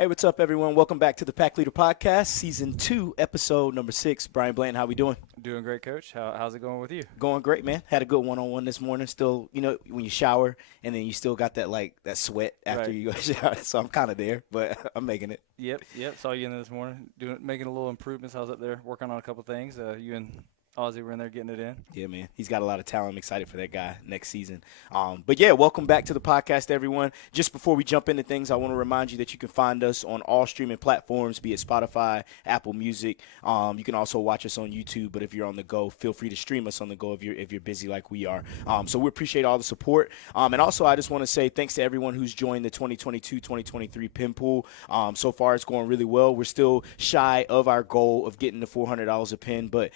Hey, what's up, everyone? Welcome back to the Pack Leader Podcast, Season 2, Episode number 6. Brian Blanton, how we doing? Doing great, Coach. How's it going with you? Going great, man. Had a good one-on-one this morning. Still, when you shower and then you still got that sweat after Right. you go shower. So I'm kind of there, but I'm making it. Yep. Saw you in there this morning, making a little improvements. I was up there working on a couple things. You and Ozzy were in there getting it in. Yeah, man. He's got a lot of talent. I'm excited for that guy next season. But yeah, welcome back to the podcast, everyone. Just before we jump into things, I want to remind you that you can find us on all streaming platforms, be it Spotify, Apple Music. You can also watch us on YouTube, but if you're on the go, feel free to stream us on the go if you're busy like we are. So we appreciate all the support. And also, I just want to say thanks to everyone who's joined the 2022-2023 Pin Pool. So far, it's going really well. We're still shy of our goal of getting to $400 a pin, but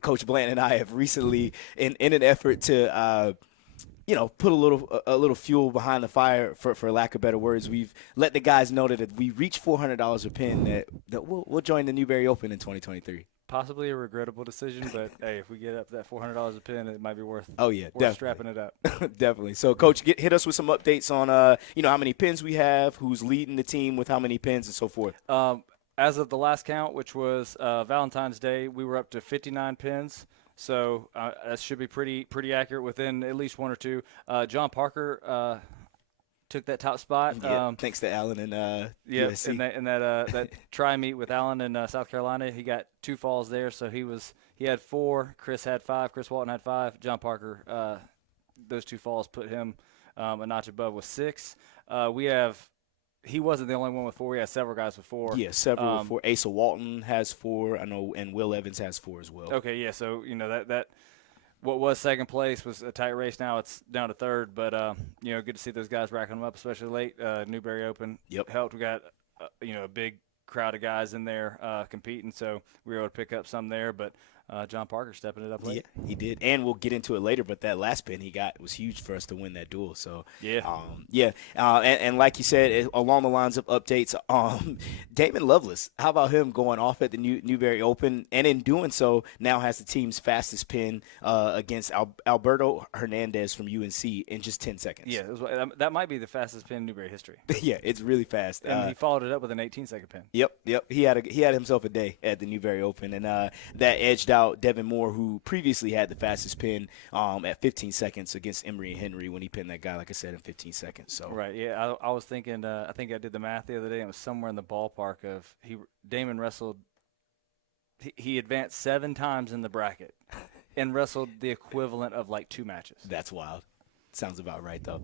Coach Blanton and I have recently, in an effort to put a little fuel behind the fire, for lack of better words, we've let the guys know that if we reach $400 a pin, that we'll join the Newberry Open in 2023. Possibly a regrettable decision, but hey, if we get up to that $400 a pin, it might be worth. Oh yeah, worth strapping it up. Definitely. So, Coach, hit us with some updates on how many pins we have, who's leading the team with how many pins, and so forth. As of the last count, which was Valentine's Day, we were up to 59 pins. So that should be pretty accurate within at least one or two. John Parker took that top spot. Yeah, thanks to Allen and USC. in that try meet with Allen in South Carolina, he got 2 falls there. So he had 4. Chris had 5. Chris Walton had 5. John Parker, those 2 falls put him a notch above with 6. He wasn't the only one with 4. We had several guys with 4. Yeah, several with 4. Asa Walton has 4, I know, and Will Evans has 4 as well. Okay, yeah. So that what was second place was a tight race. Now it's down to third, but good to see those guys racking them up, especially late. Newberry Open helped. We got a big crowd of guys in there competing, so we were able to pick up some there, but. John Parker stepping it up late. Yeah, he did. And we'll get into it later, but that last pin he got was huge for us to win that duel. So, and like you said, along the lines of updates, Damon Lovelace, how about him going off at the Newberry Open, and in doing so, now has the team's fastest pin against Alberto Hernandez from UNC in just 10 seconds. Yeah, that might be the fastest pin in Newberry history. Yeah, it's really fast. And he followed it up with an 18-second pin. Yep. He had himself a day at the Newberry Open, and that edged out Devin Moore, who previously had the fastest pin at 15 seconds against Emory and Henry when he pinned that guy, like I said, in 15 seconds. So right, yeah. I was thinking. I think I did the math the other day. And it was somewhere in the ballpark of Damon wrestled. He advanced 7 times in the bracket, and wrestled the equivalent of like 2 matches. That's wild. Sounds about right, though.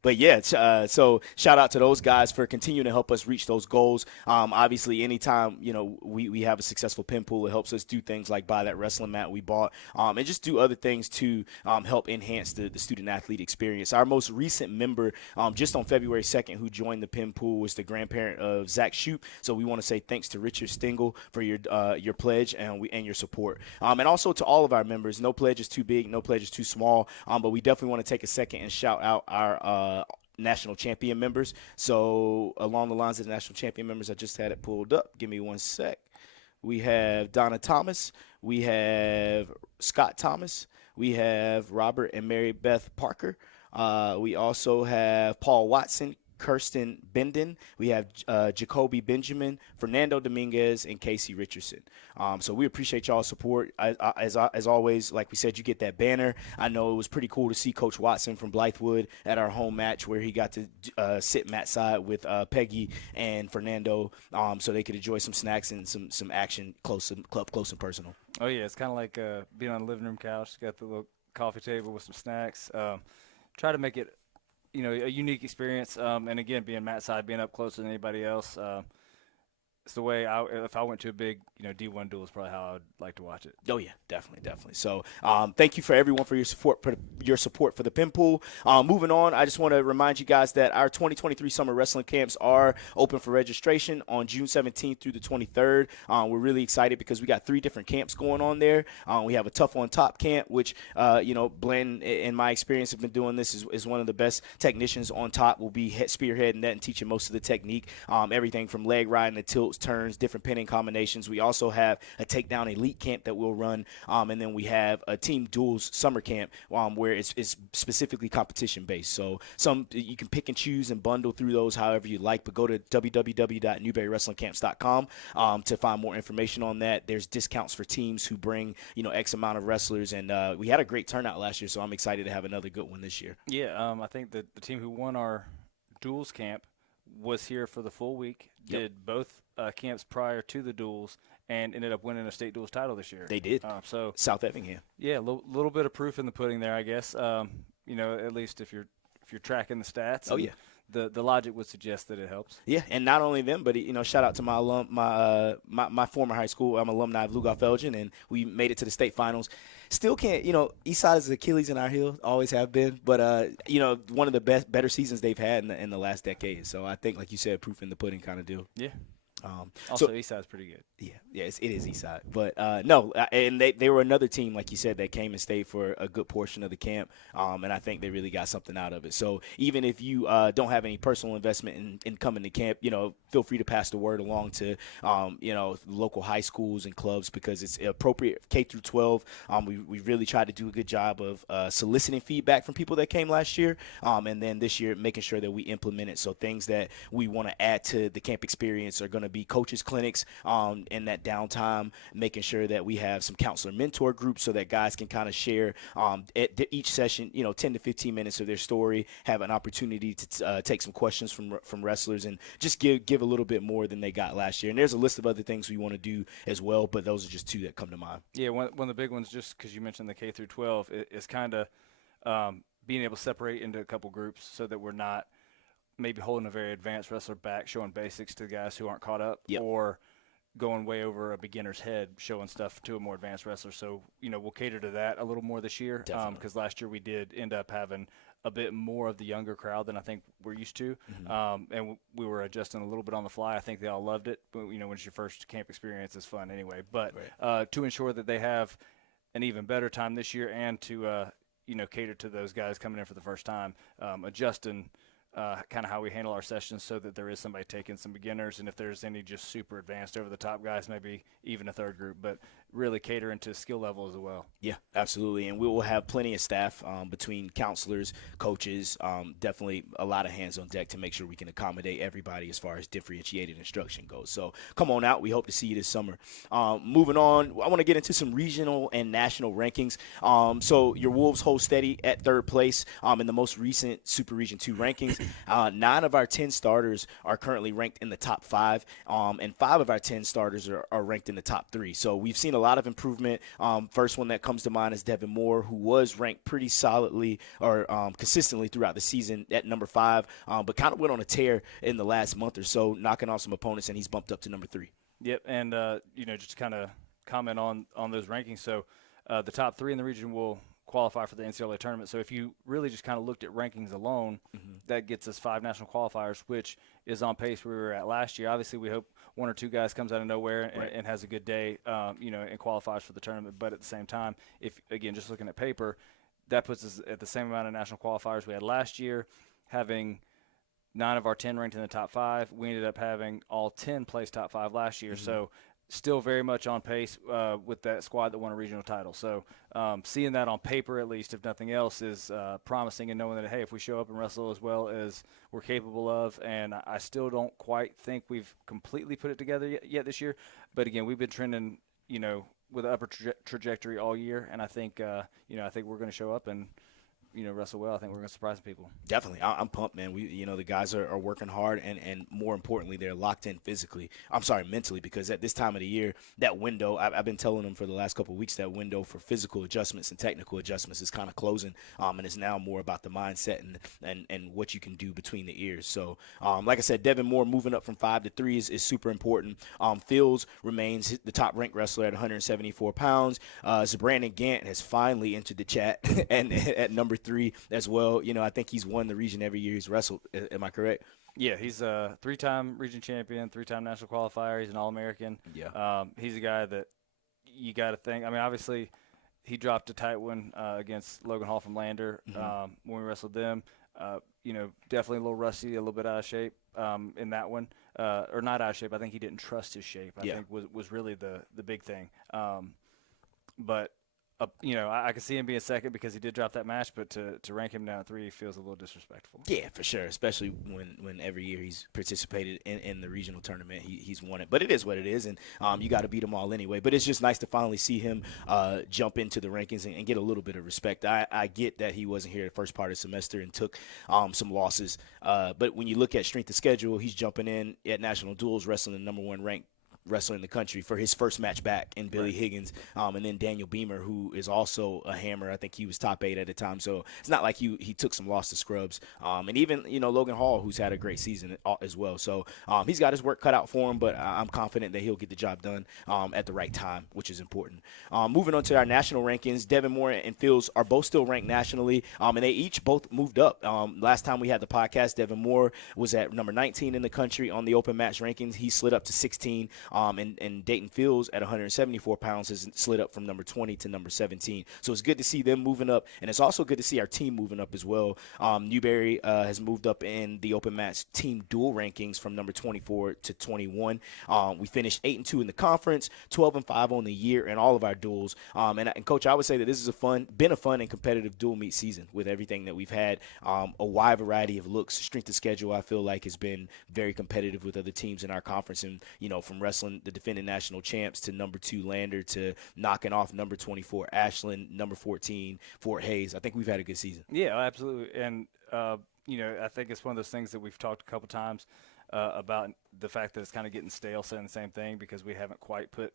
But, yeah, so shout out to those guys for continuing to help us reach those goals. Obviously, anytime, we have a successful pin pool, it helps us do things like buy that wrestling mat we bought and just do other things to help enhance the student-athlete experience. Our most recent member, just on February 2nd, who joined the pin pool was the grandparent of Zach Shoup. So we want to say thanks to Richard Stengel for your pledge and your support. And also to all of our members, no pledge is too big, no pledge is too small, but we definitely want to take a second and shout out our national champion members. So along the lines of the national champion members, I just had it pulled up. Give me one sec. We have Donna Thomas. We have Scott Thomas. We have Robert and Mary Beth Parker. We also have Paul Watson, Kirsten Benden. We have Jacoby Benjamin, Fernando Dominguez, and Casey Richardson. So we appreciate y'all's support. As always, like we said, you get that banner. I know it was pretty cool to see Coach Watson from Blythewood at our home match where he got to sit mat side with Peggy and Fernando, so they could enjoy some snacks and some action close and personal. Oh, yeah. It's kind of like being on the living room couch. Got the little coffee table with some snacks. Try to make it a unique experience, and again, being mat side, being up closer than anybody else. It's the way if I went to a big, D1 duel is probably how I would like to watch it. Oh yeah, definitely. So, thank you for everyone for your support for the pin pool. Moving on, I just want to remind you guys that our 2023 summer wrestling camps are open for registration on June 17th through the 23rd. We're really excited because we got 3 different camps going on there. We have a Tough on Top camp, which Bland, in my experience, have been doing this is one of the best technicians on top. Will be spearheading that and teaching most of the technique, everything from leg riding to tilt holds, turns, different pinning combinations. We also have a takedown elite camp that we'll run, and then we have a team duels summer camp where it's specifically competition based. So some you can pick and choose and bundle through those however you like, but go to www.newberrywrestlingcamps.com to find more information on that. There's discounts for teams who bring X amount of wrestlers, and we had a great turnout last year, so I'm excited to have another good one this year. Yeah, I think that the team who won our duels camp was here for the full week, did both camps prior to the duels, and ended up winning a state duels title this year. They did. So South Effingham. Yeah, a little bit of proof in the pudding there, I guess. At least if you're tracking the stats. Oh yeah. The logic would suggest that it helps. Yeah, and not only them, but shout out to my my former high school. I'm alumni of Lugoff Elgin, and we made it to the state finals. Still can't, East Side is Achilles in our heel, always have been. But one of the better seasons they've had in the last decade. So I think, like you said, proof in the pudding kind of deal. Yeah. Also, East Side's pretty good. Yeah, it is East Side. But no, and they were another team, like you said, that came and stayed for a good portion of the camp, and I think they really got something out of it. So even if you don't have any personal investment in coming to camp, feel free to pass the word along to local high schools and clubs, because it's appropriate K through 12. We really tried to do a good job of soliciting feedback from people that came last year, and then this year making sure that we implement it. So things that we want to add to the camp experience are going to be coaches clinics in that downtime, making sure that we have some counselor mentor groups so that guys can kind of share at each session 10 to 15 minutes of their story, have an opportunity to take some questions from wrestlers, and just give a little bit more than they got last year. And there's a list of other things we want to do as well, but those are just two that come to mind. Yeah, one of the big ones, just because you mentioned the K through 12, is kind of being able to separate into a couple groups so that we're not maybe holding a very advanced wrestler back, showing basics to guys who aren't caught up, or going way over a beginner's head, showing stuff to a more advanced wrestler. So, we'll cater to that a little more this year, because last year we did end up having a bit more of the younger crowd than I think we're used to, and we were adjusting a little bit on the fly. I think they all loved it. But, when it's your first camp experience, it's fun anyway. But to ensure that they have an even better time this year, and to cater to those guys coming in for the first time, adjusting kind of how we handle our sessions so that there is somebody taking some beginners, and if there's any just super advanced over the top guys, maybe even a third group, but really catering to skill level as well. Yeah, absolutely. And we will have plenty of staff between counselors, coaches, definitely a lot of hands on deck to make sure we can accommodate everybody as far as differentiated instruction goes. So come on out. We hope to see you this summer. Moving on, I want to get into some regional and national rankings. So your Wolves hold steady at third place in the most recent Super Region 2 rankings. 9 of our 10 starters are currently ranked in the top 5, and 5 of our 10 starters are ranked in the top 3. So we've seen a lot of improvement. First one that comes to mind is Devin Moore, who was ranked pretty solidly or consistently throughout the season at number 5, but kind of went on a tear in the last month or so, knocking off some opponents, and he's bumped up to number 3. Yep, and just to kind of comment on those rankings. So the top 3 in the region will qualify for the NCAA tournament. So if you really just kind of looked at rankings alone, that gets us 5 national qualifiers, which is on pace where we were at last year. Obviously, we hope 1 or 2 guys comes out of nowhere and has a good day, and qualifies for the tournament. But at the same time, if, again, just looking at paper, that puts us at the same amount of national qualifiers we had last year, having 9 of our 10 ranked in the top 5. We ended up having all 10 place top 5 last year. So still very much on pace with that squad that won a regional title. So seeing that on paper, at least, if nothing else, is promising, and knowing that, hey, if we show up and wrestle as well as we're capable of, and I still don't quite think we've completely put it together yet this year. But, again, we've been trending, with an upper trajectory all year, and I think, I think we're going to show up and wrestle well. I think we're going to surprise people. Definitely. I'm pumped, man. We, the guys are working hard, and more importantly, they're locked in mentally, because at this time of the year, that window, I've been telling them for the last couple of weeks, that window for physical adjustments and technical adjustments is kind of closing, and it's now more about the mindset and what you can do between the ears. So, like I said, Devin Moore moving up from 5 to 3 is super important. Fields remains the top-ranked wrestler at 174 pounds. Brandon Gant has finally entered the chat and at number 3 as well. I think he's won the region every year he's wrestled. Am I correct? Yeah, he's a 3-time region champion, 3-time national qualifier. He's an All-American. Yeah. He's a guy that you got to think. I mean, obviously, he dropped a tight one against Logan Hall from Lander when we wrestled them. definitely a little rusty, a little bit out of shape in that one, or not out of shape. I think he didn't trust his shape. I think was really the big thing. But I could see him being second because he did drop that match, but to rank him down at 3 feels a little disrespectful. Yeah, for sure, especially when every year he's participated in the regional tournament, he's won it. But it is what it is, and you got to beat them all anyway. But it's just nice to finally see him jump into the rankings and get a little bit of respect. I get that he wasn't here the first part of the semester and took some losses, but when you look at strength of schedule, he's jumping in at national duels, wrestling the number 1 ranked wrestler in the country for his first match back in Billy Higgins, and then Daniel Beamer, who is also a hammer. I think he was top 8 at the time, so it's not like he took some loss to scrubs. And even Logan Hall, who's had a great season as well. So he's got his work cut out for him, but I'm confident that he'll get the job done at the right time, which is important. Moving on to our national rankings, Devin Moore and Fields are both still ranked nationally, and they each both moved up. Last time we had the podcast, Devin Moore was at number 19 in the country on the open match rankings. He slid up to 16. And Dayton Fields at 174 pounds has slid up from number 20 to number 17. So it's good to see them moving up, and it's also good to see our team moving up as well. Newberry has moved up in the open match team dual rankings from number 24 to 21. We finished 8-2 in the conference, 12-5 on the year in all of our duels. And Coach, I would say that this is been a fun and competitive dual meet season with everything that we've had. A wide variety of looks. Strength of schedule, I feel like, has been very competitive with other teams in our conference, and from wrestling the defending national champs to number 2 Lander to knocking off number 24 Ashland, number 14 Fort Hays. I think we've had a good season. Yeah, absolutely. And I think it's one of those things that we've talked a couple times about the fact that it's kind of getting stale saying the same thing because we haven't quite put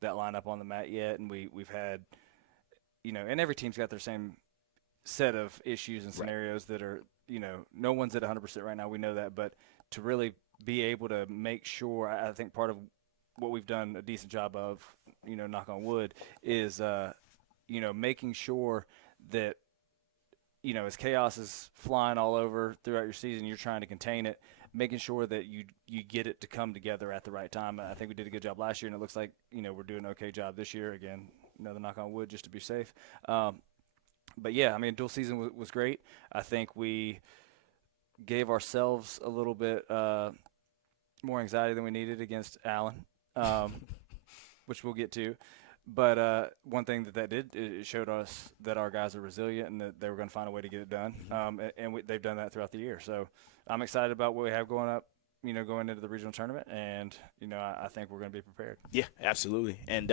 that lineup on the mat yet, and we've had and every team's got their same set of issues and scenarios that are no one's at 100% right now. We know that, but to really be able to make sure, I think part of what we've done a decent job of, knock on wood, is, making sure that, as chaos is flying all over throughout your season, you're trying to contain it, making sure that you get it to come together at the right time. I think we did a good job last year, and it looks like, we're doing an okay job this year. Again, another knock on wood just to be safe. But, yeah, dual season was great. I think we gave ourselves a little bit more anxiety than we needed against Allen. Which we'll get to. But one thing that did, it showed us that our guys are resilient and that they were going to find a way to get it done. And they've done that throughout the year. So I'm excited about what we have going up, going into the regional tournament. And, I think we're going to be prepared. Yeah, absolutely. And,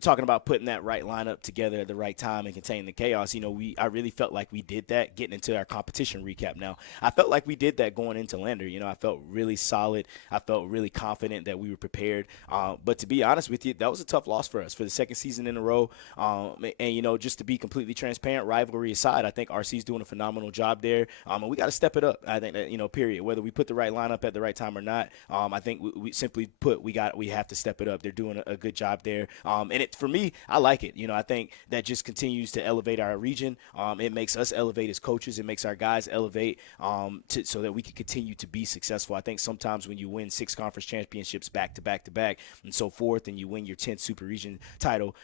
talking about putting that right lineup together at the right time and containing the chaos, I really felt like we did that getting into our competition recap now. I felt like we did that going into Lander. I felt really solid. I felt really confident that we were prepared. But to be honest with you, that was a tough loss for us for the second season in a row. And, just to be completely transparent, rivalry aside, I think RC's doing a phenomenal job there. And we got to step it up. I think that, period. Whether we put the right lineup at the right time or not, I think we simply put, we have to step it up. They're doing a good job there. And for me, I like it. I think that just continues to elevate our region. It makes us elevate as coaches. It makes our guys elevate so that we can continue to be successful. I think sometimes when you win 6 conference championships back to back to back and so forth, and you win your 10th super region title,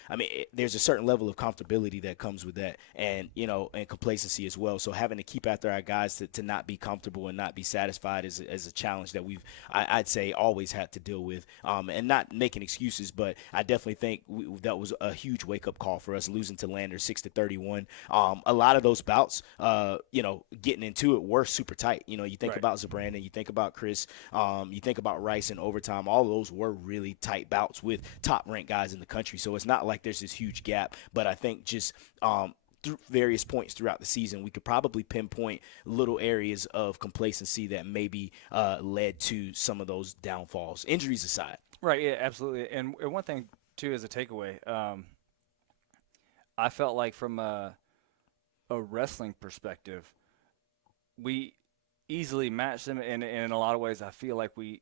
there's a certain level of comfortability that comes with that, and and complacency as well. So having to keep after our guys to not be comfortable and not be satisfied is a challenge that I'd say always had to deal with, and not making excuses, but I definitely think that was a huge wake-up call for us, losing to Lander 6-31. A lot of those bouts, getting into it, were super tight. You think about Zabrandon, you think about Chris, you think about Rice in overtime. All of those were really tight bouts with top-ranked guys in the country. So it's not like there's this huge gap, but I think just through various points throughout the season, we could probably pinpoint little areas of complacency that maybe led to some of those downfalls, injuries aside. Right, yeah, absolutely. And one thing, too, as a takeaway, I felt like from a wrestling perspective, we easily matched them, and in a lot of ways I feel like we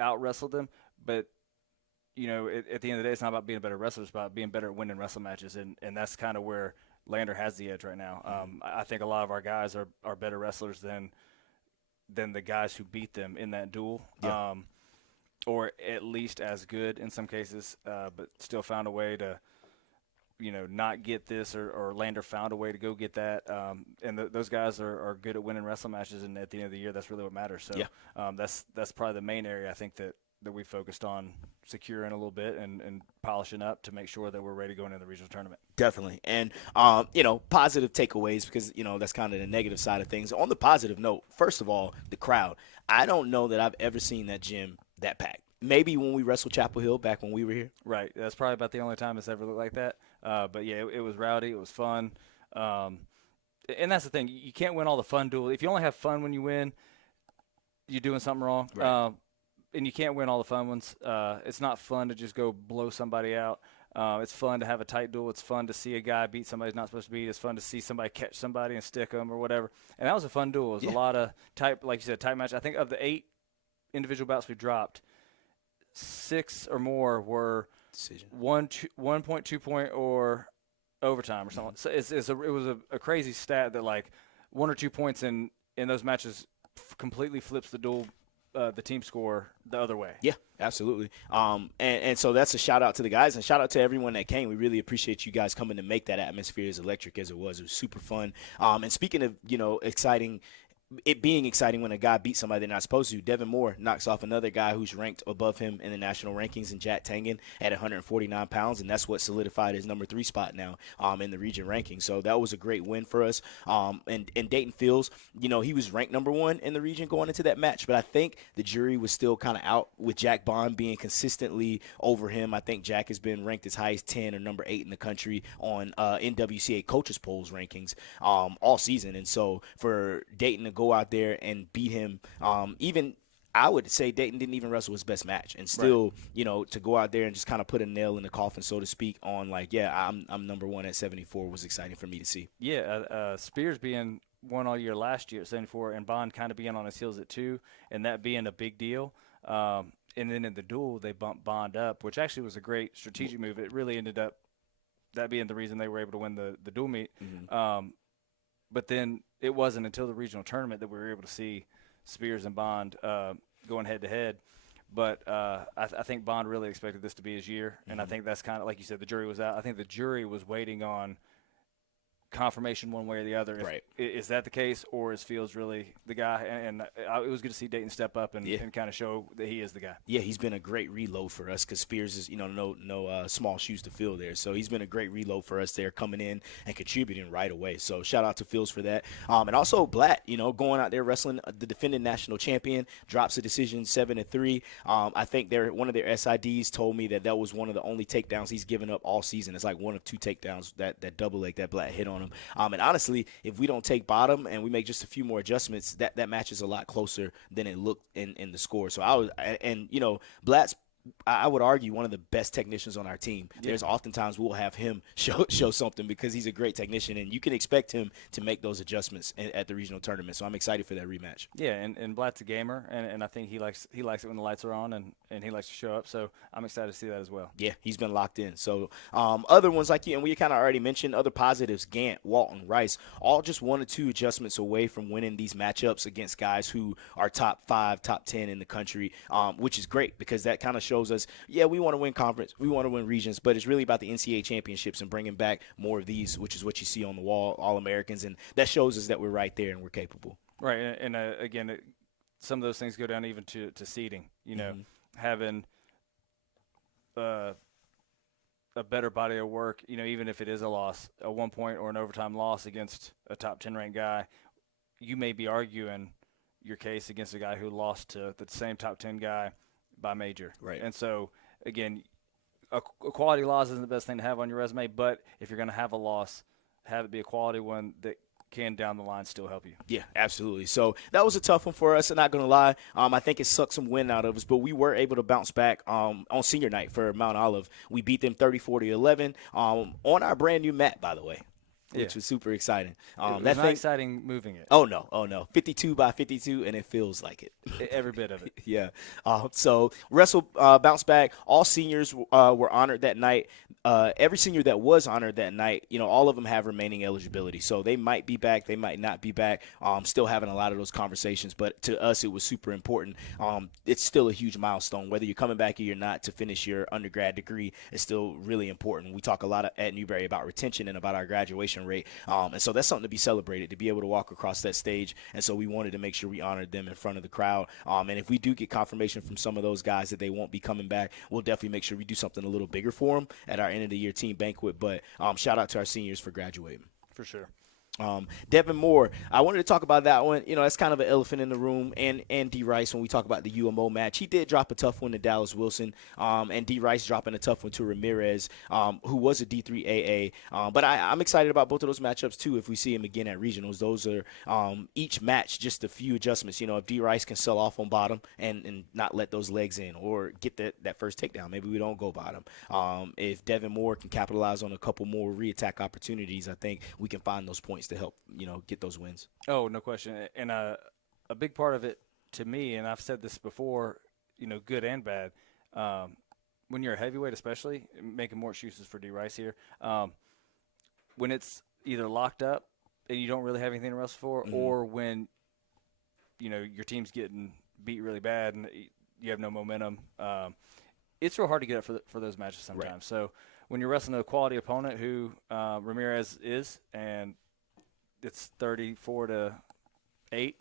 out-wrestled them. But, at the end of the day, it's not about being a better wrestler. It's about being better at winning wrestling matches, and that's kind of where Lander has the edge right now. I think a lot of our guys are better wrestlers than the guys who beat them in that duel. Yeah. Or at least as good in some cases, but still found a way to not get this, or Lander found a way to go get that. And those guys are good at winning wrestling matches, and at the end of the year, that's really what matters. So that's probably the main area I think that we focused on securing a little bit and polishing up to make sure that we're ready to go into the regional tournament. Definitely. And, positive takeaways, because, that's kind of the negative side of things. On the positive note, first of all, the crowd. I don't know that I've ever seen that gym that packed. Maybe when we wrestled Chapel Hill back when we were here. Right. That's probably about the only time it's ever looked like that. But, yeah, it was rowdy. It was fun. And that's the thing. You can't win all the fun duels. If you only have fun when you win, you're doing something wrong. Right. And you can't win all the fun ones. It's not fun to just go blow somebody out. It's fun to have a tight duel. It's fun to see a guy beat somebody he's not supposed to beat. It's fun to see somebody catch somebody and stick them or whatever. And that was a fun duel. It was a lot of like you said, tight match. I think of the 8 individual bouts we dropped, 6 or more were decision 1 point, 2 point, or overtime or something. So it was a crazy stat that like 1 or 2 points in those matches completely flips the duel. The team score the other way. Yeah, absolutely. And so that's a shout out to the guys and shout out to everyone that came. We really appreciate you guys coming to make that atmosphere as electric as it was. It was super fun. And speaking of, exciting, it being exciting when a guy beats somebody they're not supposed to, Devin Moore knocks off another guy who's ranked above him in the national rankings, in Jack Tangen at 149 pounds, and that's what solidified his number 3 spot now in the region ranking. So that was a great win for us. And Dayton Fields, he was ranked number 1 in the region going into that match, but I think the jury was still kind of out with Jack Bond being consistently over him. I think Jack has been ranked as high as 10 or number 8 in the country on NWCA coaches polls rankings all season. And so for Dayton to go out there and beat him, even I would say Dayton didn't even wrestle his best match, and still, to go out there and just kind of put a nail in the coffin, so to speak, on I'm number 1 at 74 was exciting for me to see. Yeah, Spears being 1 all year last year at 74, and Bond kind of being on his heels at 2, and that being a big deal. And then in the duel, they bumped Bond up, which actually was a great strategic move. It really ended up that being the reason they were able to win the duel meet. Mm-hmm. But then it wasn't until the regional tournament that we were able to see Spears and Bond going head-to-head. But I think Bond really expected this to be his year, and I think that's kind of, like you said, the jury was out. I think the jury was waiting on confirmation one way or the other. Right. Is that the case, or is Fields really the guy? And it was good to see Dayton step up and kind of show that he is the guy. Yeah, he's been a great reload for us because Spears is, no small shoes to fill there. So he's been a great reload for us there, coming in and contributing right away. So shout out to Fields for that. And also Blatt, going out there wrestling the defending national champion, drops a decision 7-3. I think one of their SIDs told me that was one of the only takedowns he's given up all season. It's like one of 2 takedowns that double leg that Blatt hit on him. And honestly, if we don't take bottom and we make just a few more adjustments, that match is a lot closer than it looked in the score. So Blatt's, I would argue, one of the best technicians on our team. Yeah. There's oftentimes we'll have him show something because he's a great technician, and you can expect him to make those adjustments at the regional tournament. So I'm excited for that rematch. Yeah, and Blatt's a gamer, and I think he likes it when the lights are on, and he likes to show up. So I'm excited to see that as well. Yeah, he's been locked in. So other ones like you, and we kind of already mentioned, other positives, Gant, Walton, Rice, all just 1 or 2 adjustments away from winning these matchups against guys who are top 5, top 10 in the country, which is great because that kind of shows us, we want to win conference, we want to win regions, but it's really about the NCAA championships and bringing back more of these, which is what you see on the wall, All-Americans, and that shows us that we're right there and we're capable. Right, and again, some of those things go down even to seeding, having a better body of work, even if it is a loss, a 1 point or an overtime loss against a top 10 ranked guy, you may be arguing your case against a guy who lost to the same top 10 guy by major. Right. And so, again, a quality loss isn't the best thing to have on your resume, but if you're going to have a loss, have it be a quality one that can down the line still help you. Yeah, absolutely. So that was a tough one for us. I'm not going to lie. I think it sucked some wind out of us, but we were able to bounce back on senior night for Mount Olive. We beat them 34-11 on our brand new mat, by the way. which was super exciting. It was not exciting moving it. Oh no, 52 by 52, and it feels like it. Every bit of it. Yeah. So Wrestle bounced back. All seniors were honored that night. Every senior that was honored that night, all of them have remaining eligibility. So they might be back, they might not be back. Still having a lot of those conversations, but to us, it was super important. It's still a huge milestone. Whether you're coming back or you're not to finish your undergrad degree, is still really important. We talk a lot at Newberry about retention and about our graduation rate. And so that's something to be celebrated, to be able to walk across that stage. And so we wanted to make sure we honored them in front of the crowd. And if we do get confirmation from some of those guys that they won't be coming back, we'll definitely make sure we do something a little bigger for them at our end of the year team banquet. But shout out to our seniors for graduating. For sure. Devin Moore, I wanted to talk about that one. That's kind of an elephant in the room. And D. Rice, when we talk about the UMO match, he did drop a tough one to Dallas Wilson. And D. Rice dropping a tough one to Ramirez, who was a D3 AA. But I'm excited about both of those matchups, too, if we see him again at regionals. Those are each match just a few adjustments. If D. Rice can sell off on bottom and not let those legs in or get that first takedown, maybe we don't go bottom. If Devin Moore can capitalize on a couple more reattack opportunities, I think we can find those points to help, get those wins. Oh, no question. And a big part of it to me, and I've said this before, good and bad, when you're a heavyweight especially, making more excuses for D. Rice here, when it's either locked up and you don't really have anything to wrestle for, or when, your team's getting beat really bad and you have no momentum, it's real hard to get up for those matches sometimes. Right. So when you're wrestling a quality opponent who Ramirez is, and it's 34-8. Right.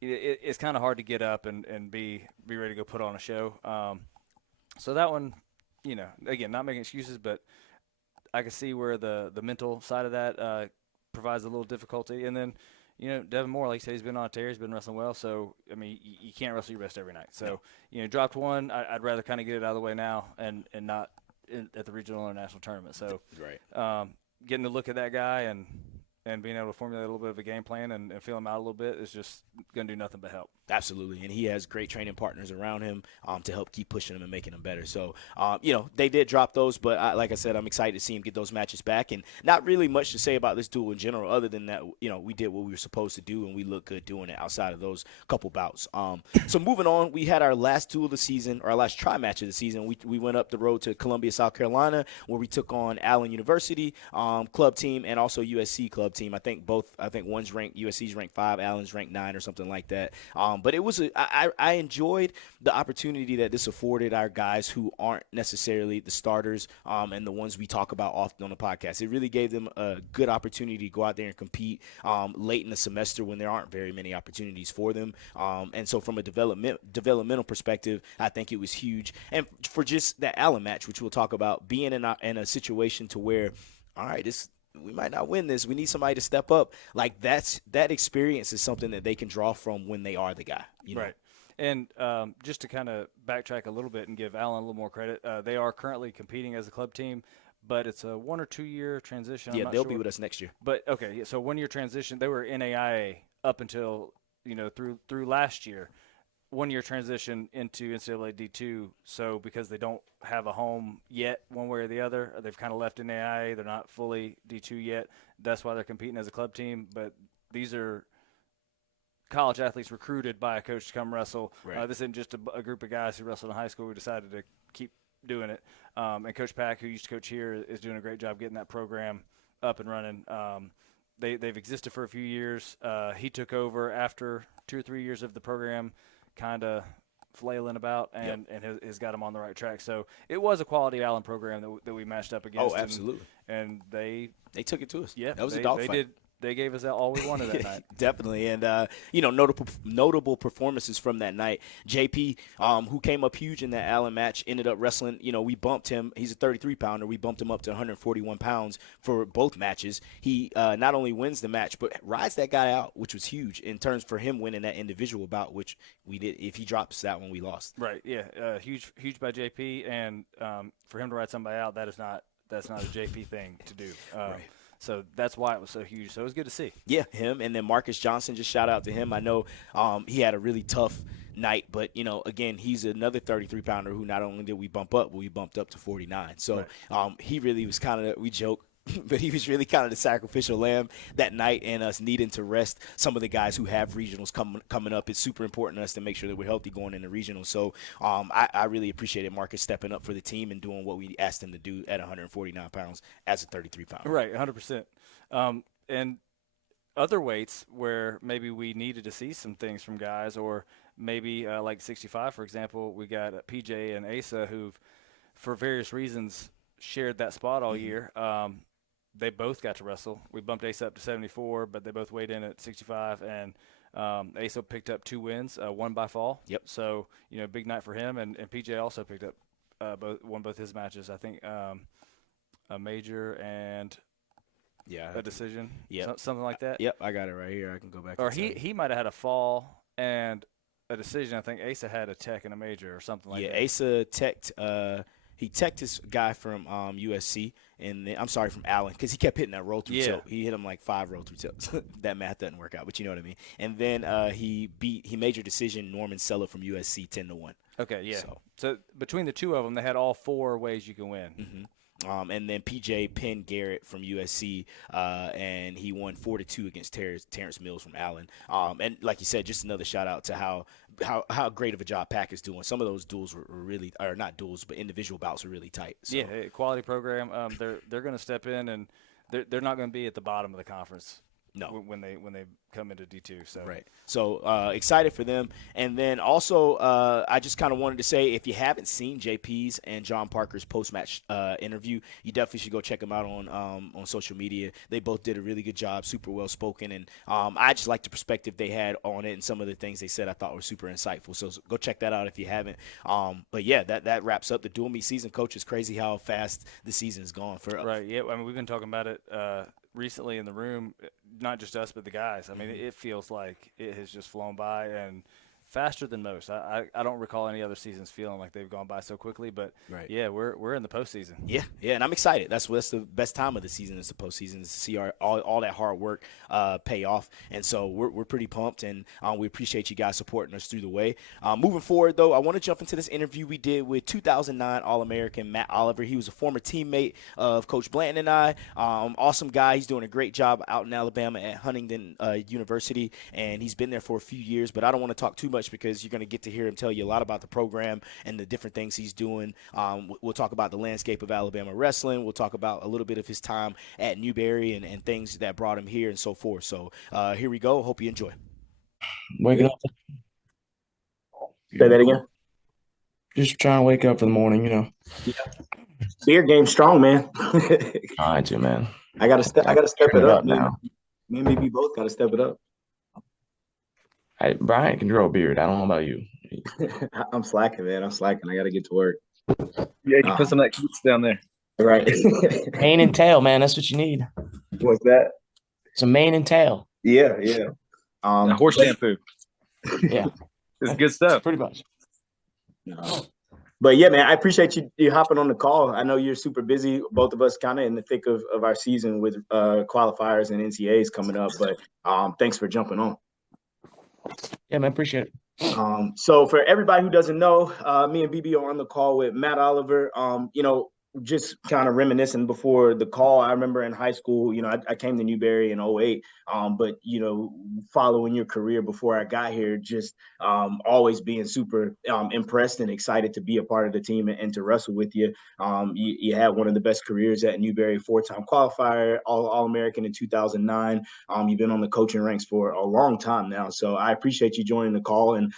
It's kind of hard to get up and be ready to go put on a show. So that one, again, not making excuses, but I can see where the mental side of that provides a little difficulty. And then, Devin Moore, like you said, he's been on a tear. He's been wrestling well. So, I mean, you can't wrestle your best every night. So, dropped one. I'd rather kind of get it out of the way now and not at the regional or national tournament. So, right. Getting to look at that guy and being able to formulate a little bit of a game plan and feel him out a little bit is just going to do nothing but help. Absolutely, and he has great training partners around him to help keep pushing him and making him better. So, they did drop those, but like I said, I'm excited to see him get those matches back. And not really much to say about this duel in general other than that, we did what we were supposed to do, and we look good doing it outside of those couple bouts. So moving on, we had our last duel of the season, or our last tri-match of the season. We went up the road to Columbia, South Carolina, where we took on Allen University club team and also USC club team. I think one's ranked, USC's ranked 5, Allen's ranked 9 or something like that. But it was I enjoyed the opportunity that this afforded our guys who aren't necessarily the starters and the ones we talk about often on the podcast. It really gave them a good opportunity to go out there and compete late in the semester when there aren't very many opportunities for them. And so from a developmental perspective, I think it was huge. And for just that Allen match, which we'll talk about, being in a situation to where, all right, we might not win this. We need somebody to step up. Like that experience is something that they can draw from when they are the guy. Right. And just to kind of backtrack a little bit and give Allen a little more credit, they are currently competing as a club team, but it's a 1 or 2 year transition. Yeah, they'll be with us next year. But okay, so 1 year transition. They were NAIA up until through last year. 1 year transition into NCAA D2. So because they don't have a home yet, one way or the other, they've kind of left NAIA. They're not fully D2 yet. That's why they're competing as a club team. But these are college athletes recruited by a coach to come wrestle. Right. This isn't just a group of guys who wrestled in high school who decided to keep doing it. And Coach Pack, who used to coach here, is doing a great job getting that program up and running. They've existed for a few years. He took over after 2 or 3 years of the program kind of flailing about and has got them on the right track. So it was a quality Allen program that we matched up against. Oh, absolutely. And they took it to us. Yeah, that was a dogfight. They gave us all we wanted that night. Definitely. And, notable performances from that night. JP, who came up huge in that Allen match, ended up wrestling. We bumped him. He's a 33-pounder. We bumped him up to 141 pounds for both matches. He not only wins the match, but rides that guy out, which was huge in terms for him winning that individual bout, which we did. If he drops that one, we lost. Right, yeah. Huge by JP. And for him to ride somebody out, that's not a JP thing to do. Right. So that's why it was so huge. So it was good to see. Yeah, him. And then Marcus Johnson, just shout out to him. I know he had a really tough night, but, again, he's another 33-pounder who not only did we bump up, but we bumped up to 49. So he really was kind of – we joke but he was really kind of the sacrificial lamb that night, and us needing to rest some of the guys who have regionals coming up. It's super important to us to make sure that we're healthy going into regionals. So I really appreciated Marcus stepping up for the team and doing what we asked him to do at 149 pounds as a 33-pounder. Right, 100%. And other weights where maybe we needed to see some things from guys, or maybe like 65, for example, we got PJ and Asa who've, for various reasons, shared that spot all year. They both got to wrestle. We bumped Asa up to 74, but they both weighed in at 65, and Asa picked up 2 wins, one by fall. Yep. So, big night for him, and PJ also picked up won both his matches. I think a major and a decision, something like that. Yep, I got it right here. I can go back. Or he might have had a fall and a decision. I think Asa had a tech and a major or something like that. Yeah, Asa teched. He teched his guy from USC, and then, I'm sorry, from Allen, because he kept hitting that roll through tilt. He hit him like 5 roll through tilts. That math doesn't work out, but you know what I mean. And then he major decision Norman Sella from USC 10-1. Okay, yeah. So between the two of them, they had all 4 ways you can win. Mm-hmm. And then PJ pinned Garrett from USC, and he won 4-2 against Terrence Mills from Allen. And like you said, just another shout out to how great of a job Pack is doing. Some of those duels were really, or not duels, but individual bouts were really tight. So. Yeah, quality program. They're going to step in, and they're not going to be at the bottom of the conference. No, when they come into D2. So right. So excited for them. And then also I just kind of wanted to say, if you haven't seen JP's and John Parker's post-match interview, you definitely should go check them out on social media. They both did a really good job, super well spoken, and I just like the perspective they had on it, and some of the things they said I thought were super insightful. So go check that out if you haven't. But yeah, that wraps up the dual meet season. Coach, it's crazy how fast the season's gone for us. Right. Yeah. I mean, we've been talking about it recently in the room, not just us, but the guys. I mean, it feels like it has just flown by and faster than most. I don't recall any other seasons feeling like they've gone by so quickly, but yeah, we're in the postseason. Yeah, and I'm excited. That's the best time of the season is the postseason, is to see all that hard work pay off. And so we're pretty pumped, and we appreciate you guys supporting us through the way. Moving forward, though, I want to jump into this interview we did with 2009 All-American Matt Oliver. He was a former teammate of Coach Blanton and I. Awesome guy. He's doing a great job out in Alabama at Huntington University, and he's been there for a few years, but I don't want to talk too much because you're going to get to hear him tell you a lot about the program and the different things he's doing. We'll talk about the landscape of Alabama wrestling. We'll talk about a little bit of his time at Newberry and things that brought him here and so forth. So here we go. Hope you enjoy. Waking up. Say that again. Just trying to wake up for the morning, Yeah. Beer game strong, man. I do, man. I gotta step it up now. Maybe we both gotta step it up. Brian can grow a beard. I don't know about you. I'm slacking, man. I gotta get to work. Yeah, you can put some of that coots down there. Right. Mane and tail, man. That's what you need. What's that? Some mane and tail. Yeah. Horse shampoo. Yeah. It's good stuff. Pretty much. But yeah, man, I appreciate you hopping on the call. I know you're super busy, both of us kind of in the thick of our season with qualifiers and NCAAs coming up. But thanks for jumping on. Yeah, man, appreciate it. So for everybody who doesn't know, me and BB are on the call with Matt Oliver. Just kind of reminiscing before the call, I remember in high school, I came to Newberry in 2008, but, following your career before I got here, just always being super impressed and excited to be a part of the team and to wrestle with you. You had one of the best careers at Newberry, 4-time qualifier, All-American in 2009. You've been on the coaching ranks for a long time now, so I appreciate you joining the call. And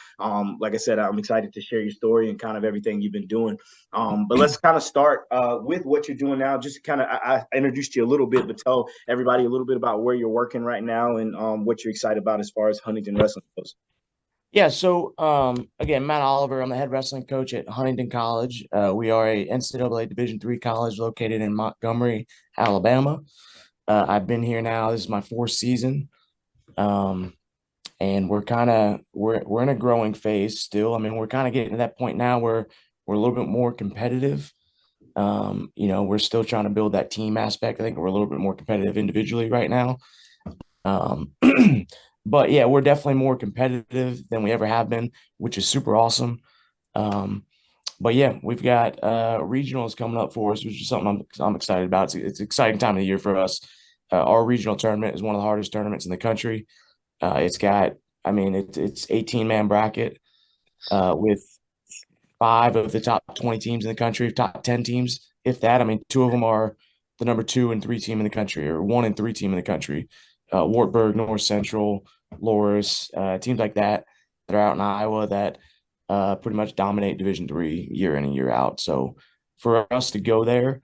like I said, I'm excited to share your story and kind of everything you've been doing. But let's kind of start with what you're doing now. Just kind of, I introduced you a little bit, but tell everybody a little bit about where you're working right now and what you're excited about as far as Huntington Wrestling goes. Yeah, so again, Matt Oliver, I'm the head wrestling coach at Huntington College. We are a NCAA Division III college located in Montgomery, Alabama. I've been here now. This is my 4th season. And we're in a growing phase still. I mean, we're kind of getting to that point now where we're a little bit more competitive. We're still trying to build that team aspect. I think we're a little bit more competitive individually right now. But yeah, we're definitely more competitive than we ever have been, which is super awesome. But yeah, we've got regionals coming up for us, which is something I'm excited about. It's an exciting time of the year for us. Our regional tournament is one of the hardest tournaments in the country. It's got, I mean, it's 18-man bracket with 5 of the top 20 teams in the country, top 10 teams, if that. I mean, 2 of them are the number 2 and 3 team in the country, or 1 and 3 team in the country. Wartburg, North Central, Loris, teams like that are out in Iowa that pretty much dominate Division III year in and year out. So for us to go there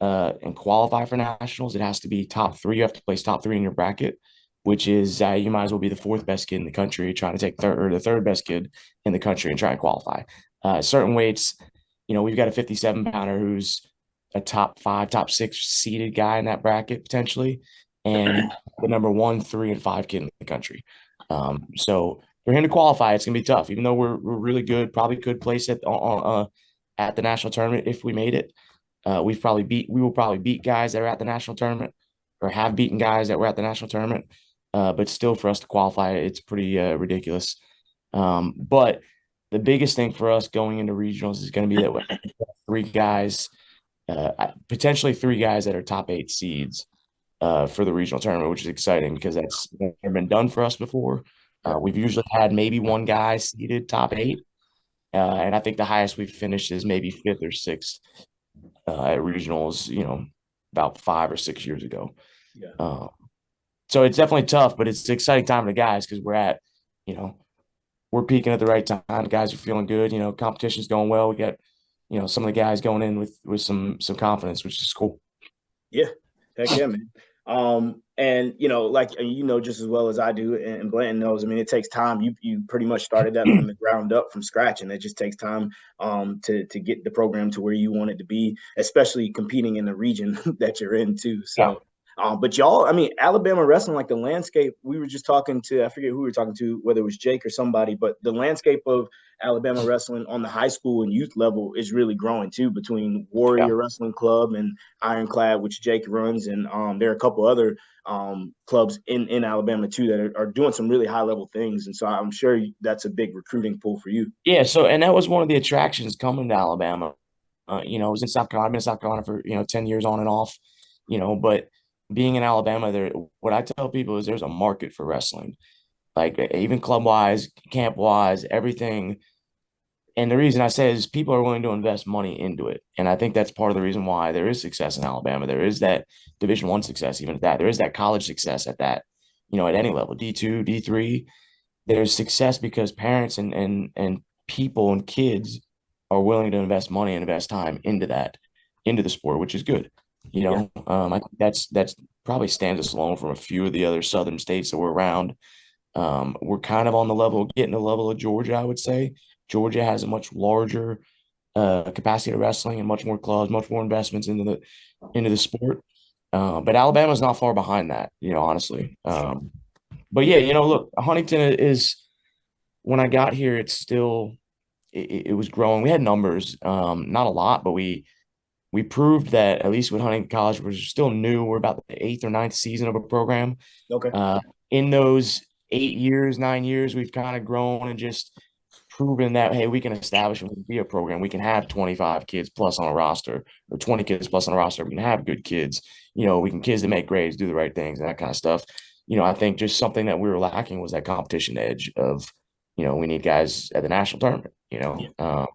and qualify for nationals, it has to be top 3. You have to place top 3 in your bracket, which is you might as well be the 4th best kid in the country trying to take third, or the 3rd best kid in the country and try and qualify. Certain weights, we've got a 57-pounder who's a top 5, top 6 seeded guy in that bracket potentially, and the number 1, 3, and 5 kid in the country. So for him to qualify, it's gonna be tough. Even though we're really good, probably could place it at the national tournament if we made it. We will probably beat guys that are at the national tournament, or have beaten guys that were at the national tournament. But still, for us to qualify, it's pretty ridiculous. But the biggest thing for us going into regionals is going to be that we have 3 guys, potentially 3 guys that are top 8 seeds for the regional tournament, which is exciting because that's never been done for us before. We've usually had maybe 1 guy seeded top 8, and I think the highest we've finished is maybe 5th or 6th at regionals, about 5 or 6 years ago. Yeah. So it's definitely tough, but it's an exciting time for the guys because we're peaking at the right time. The guys are feeling good. Competition's going well. We got, some of the guys going in with some confidence, which is cool. Yeah. Heck yeah, man. And like just as well as I do, and Blanton knows, I mean, it takes time. You pretty much started that from the ground up, from scratch, and it just takes time to get the program to where you want it to be, especially competing in the region that you're in too. So yeah. But y'all, I mean, Alabama wrestling, like the landscape, we were just talking to, I forget who we were talking to, whether it was Jake or somebody, but the landscape of Alabama wrestling on the high school and youth level is really growing too, between Warrior Wrestling Club and Ironclad, which Jake runs. And there are a couple other clubs in Alabama too that are doing some really high level things. And so I'm sure that's a big recruiting pool for you. Yeah. So, and that was one of the attractions coming to Alabama. I was in South Carolina. I've been in South Carolina for, 10 years on and off, but being in Alabama, what I tell people is there's a market for wrestling, like even club wise, camp wise, everything. And the reason I say is people are willing to invest money into it. And I think that's part of the reason why there is success in Alabama. There is that Division I success, even at that. There is that college success at that, at any level, D2, D3. There's success because parents and people and kids are willing to invest money and invest time into the sport, which is good. I think that's probably stands us alone from a few of the other southern states that we're around. We're kind of on the level, getting the level of Georgia, I would say. Georgia has a much larger capacity of wrestling and much more clubs, much more investments into the sport. But Alabama's not far behind that, honestly. But yeah, look, Huntington is, when I got here, it's still it was growing. We had numbers, not a lot, but we proved that at least with Huntington College, we're still new. We're about the 8th or 9th season of a program. Okay. In those 8 years, 9 years, we've kind of grown and just proven that, hey, we can establish and be a program. We can have 25 kids plus on a roster, or 20 kids plus on a roster. We can have good kids. We can kids that make grades, do the right things, and that kind of stuff. I think just something that we were lacking was that competition edge of, we need guys at the national tournament, Yeah.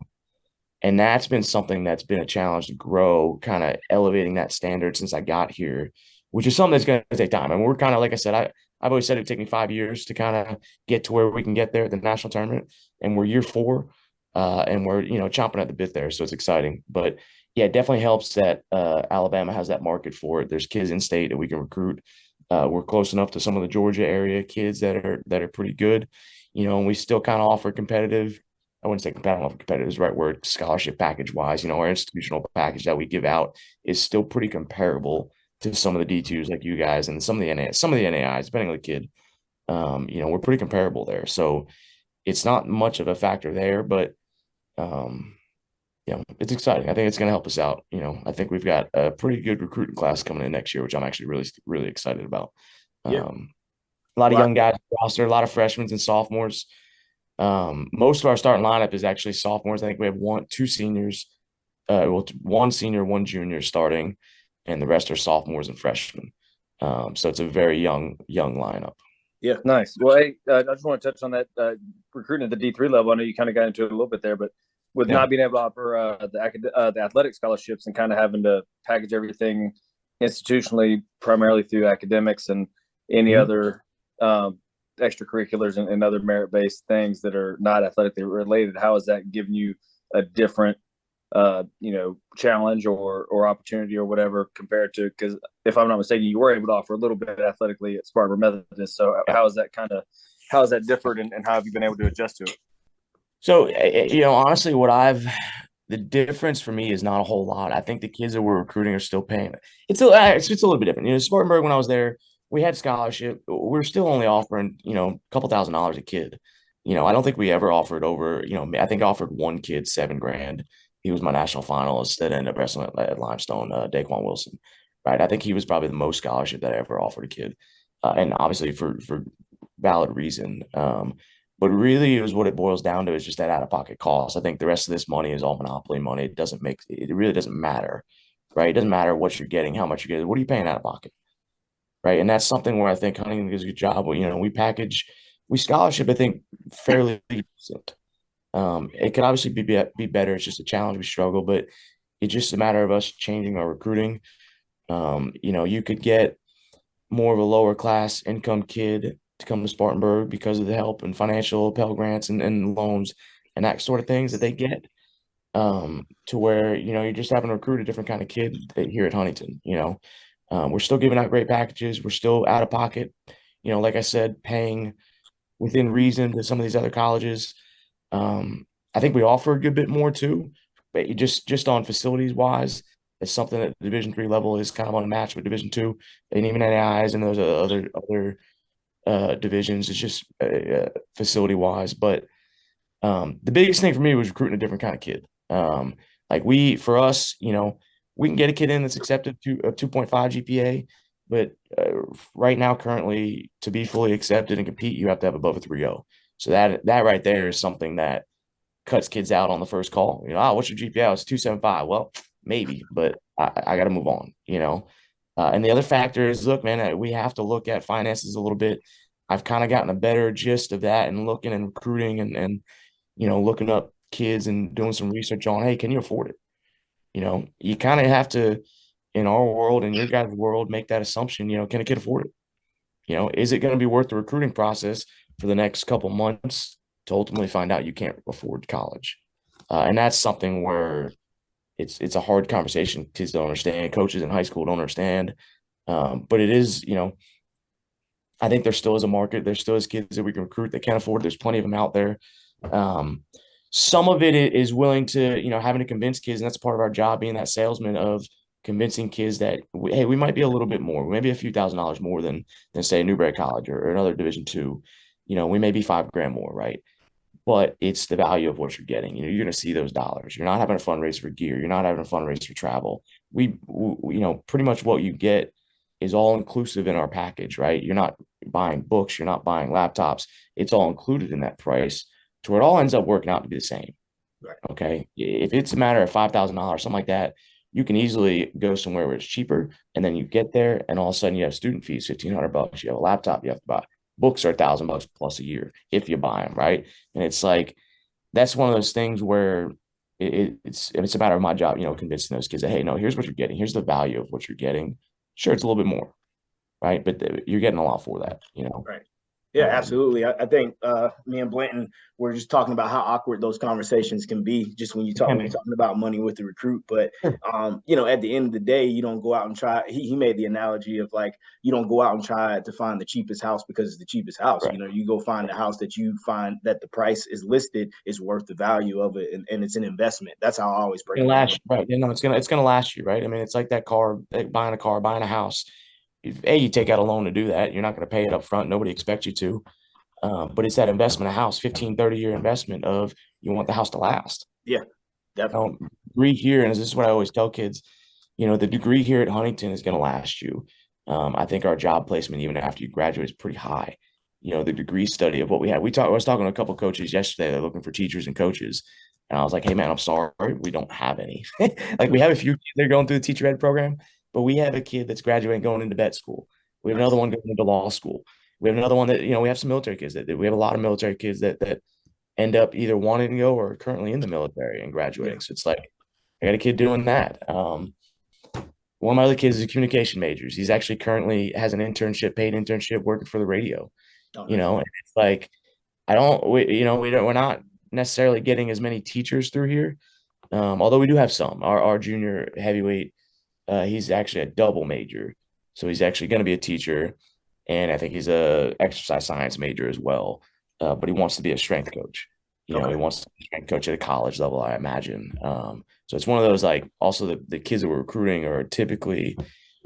And that's been something that's been a challenge to grow, kind of elevating that standard since I got here, which is something that's going to take time. And we're kind of, like I said, I've always said it would take me 5 years to kind of get to where we can get there at the national tournament. And we're year 4, and we're, chomping at the bit there. So it's exciting. But yeah, it definitely helps that Alabama has that market for it. There's kids in state that we can recruit. We're close enough to some of the Georgia area kids that are pretty good, and we still kind of offer competitive. I wouldn't say competitive is the right word, scholarship package wise. Our institutional package that we give out is still pretty comparable to some of the D2s like you guys and some of the NAIs, depending on the kid. We're pretty comparable there. So it's not much of a factor there, but it's exciting. I think it's going to help us out. I think we've got a pretty good recruiting class coming in next year, which I'm actually really, really excited about. Yeah. A lot of young guys roster, a lot of freshmen and sophomores. Most of our starting lineup is actually sophomores. I think we have two seniors, one senior, one junior starting, and the rest are sophomores and freshmen. So it's a very young lineup. Yeah, nice. Well, hey, I just want to touch on that recruiting at the D3 level. I know you kind of got into it a little bit there, but with not being able to offer the athletic scholarships and kind of having to package everything institutionally, primarily through academics and any other extracurriculars and other merit-based things that are not athletically related, how has that given you a different challenge or opportunity or whatever compared to, because if I'm not mistaken, you were able to offer a little bit athletically at Spartanburg Methodist. So how has that differed and how have you been able to adjust to it? So, honestly, the difference for me is not a whole lot. I think the kids that we're recruiting are still paying. It's a little bit different. Spartanburg, when I was there, we had scholarship. We're still only offering, a couple $1,000s a kid. I don't think we ever offered over, I think I offered one kid $7,000. He was my national finalist that ended up wrestling at Limestone, Daquan Wilson, right? I think he was probably the most scholarship that I ever offered a kid. And obviously for valid reason. But really, what it boils down to is just that out-of-pocket cost. I think the rest of this money is all monopoly money. It really doesn't matter, right? It doesn't matter what you're getting, how much you're getting. What are you paying out of pocket, right? And that's something where I think Huntington does a good job. We scholarship, I think, fairly decent. It could obviously be better. It's just a challenge. We struggle, but it's just a matter of us changing our recruiting. You could get more of a lower class income kid to come to Spartanburg because of the help and financial Pell Grants and loans and that sort of things that they get. To where, you're just having to recruit a different kind of kid here at Huntington. We're still giving out great packages. We're still out of pocket, like I said, paying within reason to some of these other colleges. I think we offer a good bit more too, but just on facilities wise, it's something that the Division III level is kind of on a match with Division II, and even NAIs and those other divisions. It's just facility wise, but the biggest thing for me was recruiting a different kind of kid. For us, we can get a kid in that's accepted to a 2.5 GPA, but right now, currently, to be fully accepted and compete, you have to have above a 3.0. So that right there is something that cuts kids out on the first call. What's your GPA? It's 2.75. Well, maybe, but I got to move on. And the other factor is, look, man, we have to look at finances a little bit. I've kind of gotten a better gist of that and looking and recruiting and looking up kids and doing some research on, hey, can you afford it? You kind of have to, in our world, in your guys' world, make that assumption, can a kid afford it? Is it going to be worth the recruiting process for the next couple months to ultimately find out you can't afford college? And that's something where it's a hard conversation. Kids don't understand. Coaches in high school don't understand. But it is, I think there still is a market. There still is kids that we can recruit that can't afford. There's plenty of them out there. Some of it is willing to, having to convince kids, and that's part of our job, being that salesman of convincing kids that, hey, we might be a little bit more, maybe a few $1,000s more than say Newberry College or another Division II. We may be $5,000 more, right? But it's the value of what you're getting. You're going to see those dollars. You're not having a fundraiser for gear. You're not having a fundraiser for travel. We pretty much what you get is all inclusive in our package, right? You're not buying books. You're not buying laptops. It's all included in that price to where it all ends up working out to be the same. Right. Okay. If it's a matter of $5,000, something like that, you can easily go somewhere where it's cheaper. And then you get there and all of a sudden you have student fees, $1,500. You have a laptop you have to buy. Books are $1,000 plus a year if you buy them, right? And it's like, that's one of those things where it's a matter of my job, convincing those kids that, hey, no, here's what you're getting. Here's the value of what you're getting. Sure, it's a little bit more, right? But you're getting a lot for that, Right. Yeah, absolutely. I think me and Blanton were just talking about how awkward those conversations can be just when you're talking about money with the recruit. But, at the end of the day, you don't go out and try. He made the analogy of like, you don't go out and try to find the cheapest house because it's the cheapest house. Right. You go find the house that you find that the price is listed is worth the value of it. And it's an investment. That's how I always break it down. Right. It's going to last you, right? I mean, it's like that car, like buying a house. If you take out a loan to do that, you're not going to pay it up front. Nobody expects you to. But it's that investment, a house, 15, 30-year investment of you want the house to last. Yeah, definitely. Degree here, and this is what I always tell kids, the degree here at Huntington is going to last you. I think our job placement, even after you graduate, is pretty high. the degree study of what we have. I was talking to a couple coaches yesterday. They're looking for teachers and coaches. And I was like, hey, man, I'm sorry. We don't have any. Like, we have a few kids that are going through the teacher ed program, but we have a kid that's graduating going into vet school. We have another one going into law school. We have another one that, we have some military kids that we have a lot of military kids that end up either wanting to go or currently in the military and graduating. So it's like, I got a kid doing that. One of my other kids is a communication majors. He's actually currently has an paid internship working for the radio. And it's like, we're not necessarily getting as many teachers through here. Although we do have some. Our junior heavyweight, he's actually a double major. So he's actually going to be a teacher. And I think he's a exercise science major as well. But he wants to be a strength coach. He wants to be a strength coach at a college level, I imagine. So it's one of those, like, also the kids that we're recruiting are typically,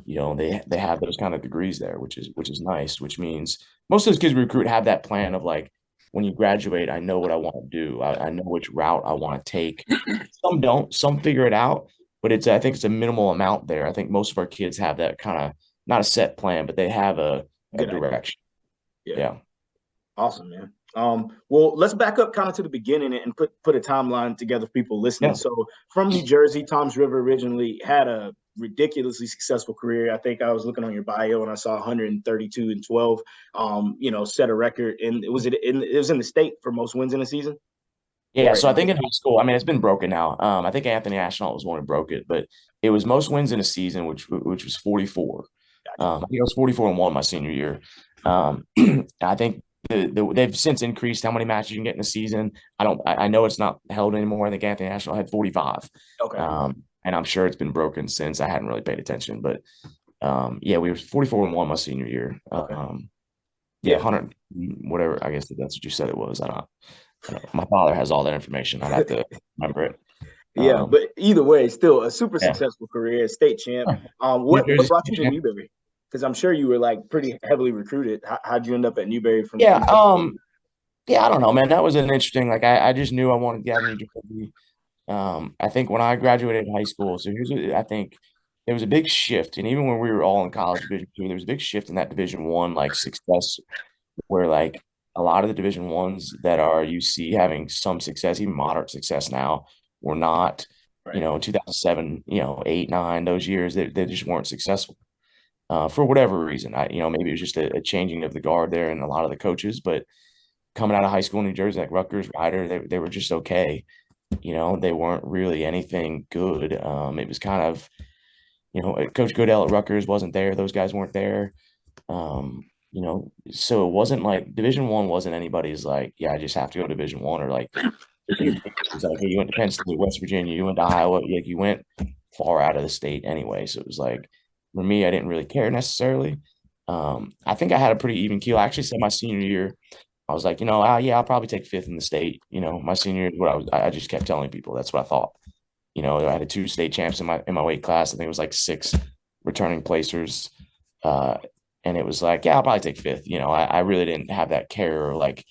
they have those kind of degrees there, which is nice, which means most of those kids we recruit have that plan of, like, when you graduate, I know what I want to do. I know which route I want to take. Some don't, some figure it out, but I think it's a minimal amount there. I think most of our kids have that kind of, not a set plan, but they have a direction. Yeah. Awesome, man. Well, let's back up kind of to the beginning and put a timeline together for people listening. Yeah. So from New Jersey, Toms River originally had a ridiculously successful career. I think I was looking on your bio and I saw 132 and 12, set a record. And it was in the state for most wins in a season. Yeah. So I think in high school, I mean, it's been broken now. I think Anthony Ashnall was one who broke it, but it was most wins in a season, which was 44. Gotcha. I think it was 44-1 my senior year. I think they've since increased how many matches you can get in a season. I know it's not held anymore. I think Anthony Ashnall had 45. Okay. And I'm sure it's been broken since. I hadn't really paid attention, but we were 44-1 my senior year. Okay. 100, whatever. I guess that's what you said it was. I don't know. My father has all that information. I'd have to remember it. Yeah, but either way, still a super successful career, state champ. What brought you to Newberry? Because I'm sure you were, like, pretty heavily recruited. How'd you end up at Newberry from? Yeah, I don't know, man. That was an interesting. Like, I just knew I wanted to get out of New Jersey. I think when I graduated high school, so I think there was a big shift, and even when we were all in college Division II, there was a big shift in that Division I, like, success, where, like, a lot of the Division I's that you see having some success, even moderate success now, were not, in 2007, 8, 9, those years, they just weren't successful. For whatever reason, maybe it was just a changing of the guard there and a lot of the coaches, but coming out of high school in New Jersey, like Rutgers, Rider, they were just okay. They weren't really anything good. It was kind of, Coach Goodell at Rutgers wasn't there. Those guys weren't there. So it wasn't like Division I wasn't anybody's like, yeah, I just have to go to Division I, or like, it's like, hey, you went to Penn State, West Virginia, you went to Iowa, like, you went far out of the state anyway. So it was like, for me, I didn't really care necessarily. I think I had a pretty even keel. I actually said my senior year, I was like, I'll probably take 5th in the state. My senior year, I just kept telling people that's what I thought. I had 2 state champs in my weight class. I think it was like 6 returning placers. And it was like, yeah, I'll probably take 5th. I really didn't have that care or, like,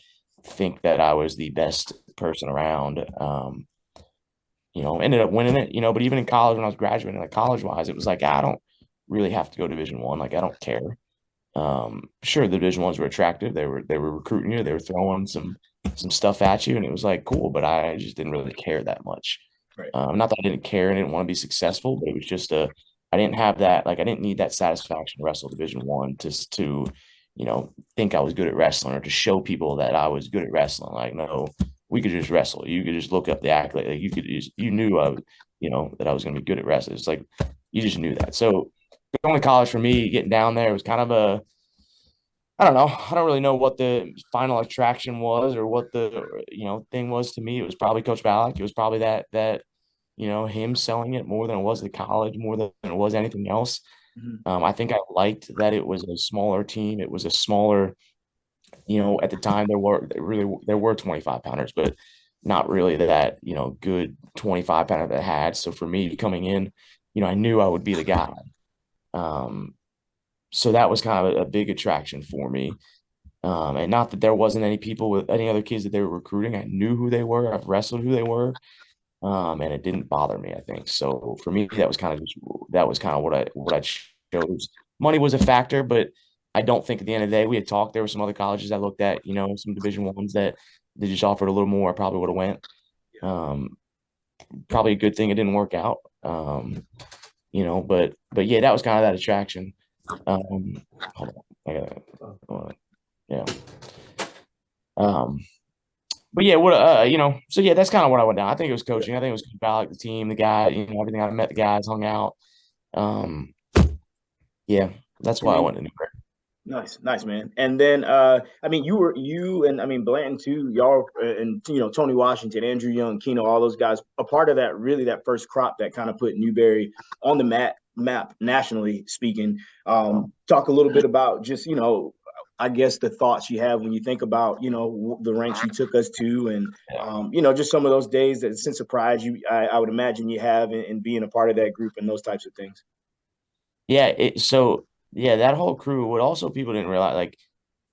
think that I was the best person around. Ended up winning it, but even in college, when I was graduating, like, college-wise, it was like, I don't really have to go Division I. Like, I don't care. Sure, the Division I's were attractive. They were recruiting you. They were throwing some stuff at you, and it was like, cool. But I just didn't really care that much. Right. Not that I didn't care and didn't want to be successful, but it was just I didn't have that. Like, I didn't need that satisfaction to wrestle Division I to think I was good at wrestling or to show people that I was good at wrestling. Like, no, we could just wrestle. You could just look up the accolade. Like, you knew that I was going to be good at wrestling. It's like, you just knew that. So going to college for me, getting down there, was kind of I don't know. I don't really know what the final attraction was or what the, thing was to me. It was probably Coach Valak. It was probably that him selling it more than it was the college, more than it was anything else. Mm-hmm. I think I liked that it was a smaller team. It was a smaller, at the time there were 25-pounders, but not really that, good 25-pounder that had. So for me coming in, I knew I would be the guy. So that was kind of a big attraction for me. And not that there wasn't any people with any other kids that they were recruiting. I knew who they were. I've wrestled who they were. And it didn't bother me, I think. So for me, that was kind of what I chose. Money was a factor, but I don't think at the end of the day we had talked. There were some other colleges I looked at, some Division I's that they just offered a little more. I probably would have went. Probably a good thing it didn't work out. But yeah, that was kind of that attraction. Hold on, yeah. But yeah, so yeah, that's kind of what I went down. I think it was coaching. I think it was about the team, the guy, everything. I met the guys, hung out. Yeah, that's why I went to Newberry. Nice, man. And then, Blanton too, y'all, and Tony Washington, Andrew Young, Keno, all those guys, a part of that, really that first crop that kind of put Newberry on the map nationally speaking. Talk a little bit about just, I guess the thoughts you have when you think about, the ranks you took us to, and just some of those days, that sense of pride I would imagine you have in being a part of that group and those types of things. Yeah. Yeah, that whole crew, what also people didn't realize, like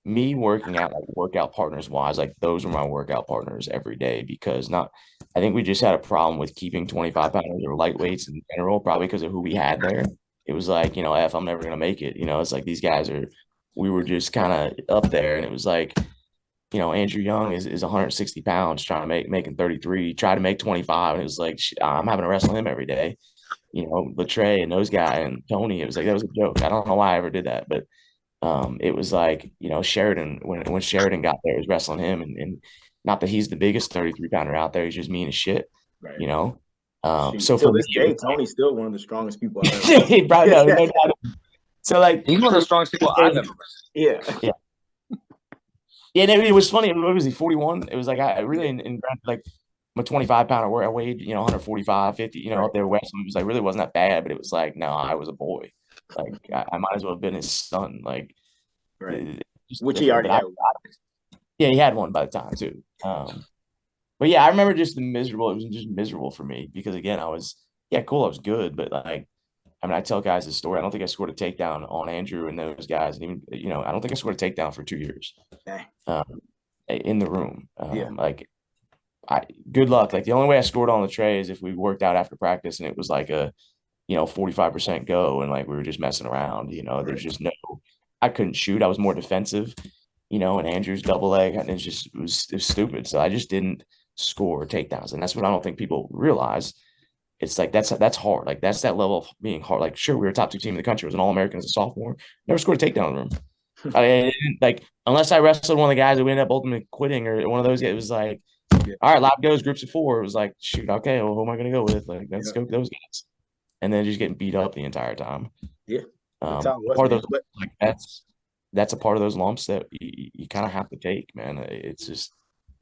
me working out, like workout partners wise, like those were my workout partners every day, because I think we just had a problem with keeping 25 pounders or lightweights in general, probably because of who we had there. It was like, if I'm never going to make it, it's like these guys we were just kind of up there. And it was like, Andrew Young is 160 pounds trying to making 33, try to make 25. And it was like, I'm having to wrestle him every day. Latre and those guys and Tony, it was like, that was a joke. I don't know why I ever did that, but it was like, Sheridan, when Sheridan got there, was wrestling him, and not that he's the biggest 33 pounder out there, he's just mean as shit, right. So for this day, Tony's still one of the strongest people I've ever met. No doubt. So like, he's one of the strongest people I've ever met. Yeah. And it was funny. What was he, 41? It was like, I really, in like, I'm a 25 pounder where I weighed, 145, 50, right. Up there wrestling. It was like, really wasn't that bad, but it was like, no, I was a boy. Like, I might as well have been his son. Like, right. Which he already had. Yeah, he had one by the time too. But yeah, I remember just it was just miserable for me, because again, I was cool, I was good, but like, I tell guys this story. I don't think I scored a takedown on Andrew and those guys, and even I don't think I scored a takedown for 2 years. In the room. Like, good luck. Like, the only way I scored on the tray is if we worked out after practice and it was like a 45% go, and like we were just messing around. There's just I couldn't shoot. I was more defensive. And Andrew's double leg, and it was stupid. So I just didn't score takedowns, and that's what I don't think people realize. It's like that's hard. Like, that's that level of being hard. Like, sure, we were a top 2 team in the country. I was an All-American as a sophomore. Never scored a takedown in the room. Like, unless I wrestled one of the guys who ended up ultimately quitting, or one of those guys, it was like, all right, lap goes, groups of 4. It was like, shoot, okay, well, who am I going to go with? Like, let's go with those guys. And then just getting beat up the entire time. Yeah. Part of those, like, that's a part of those lumps that you kind of have to take, man. It's just,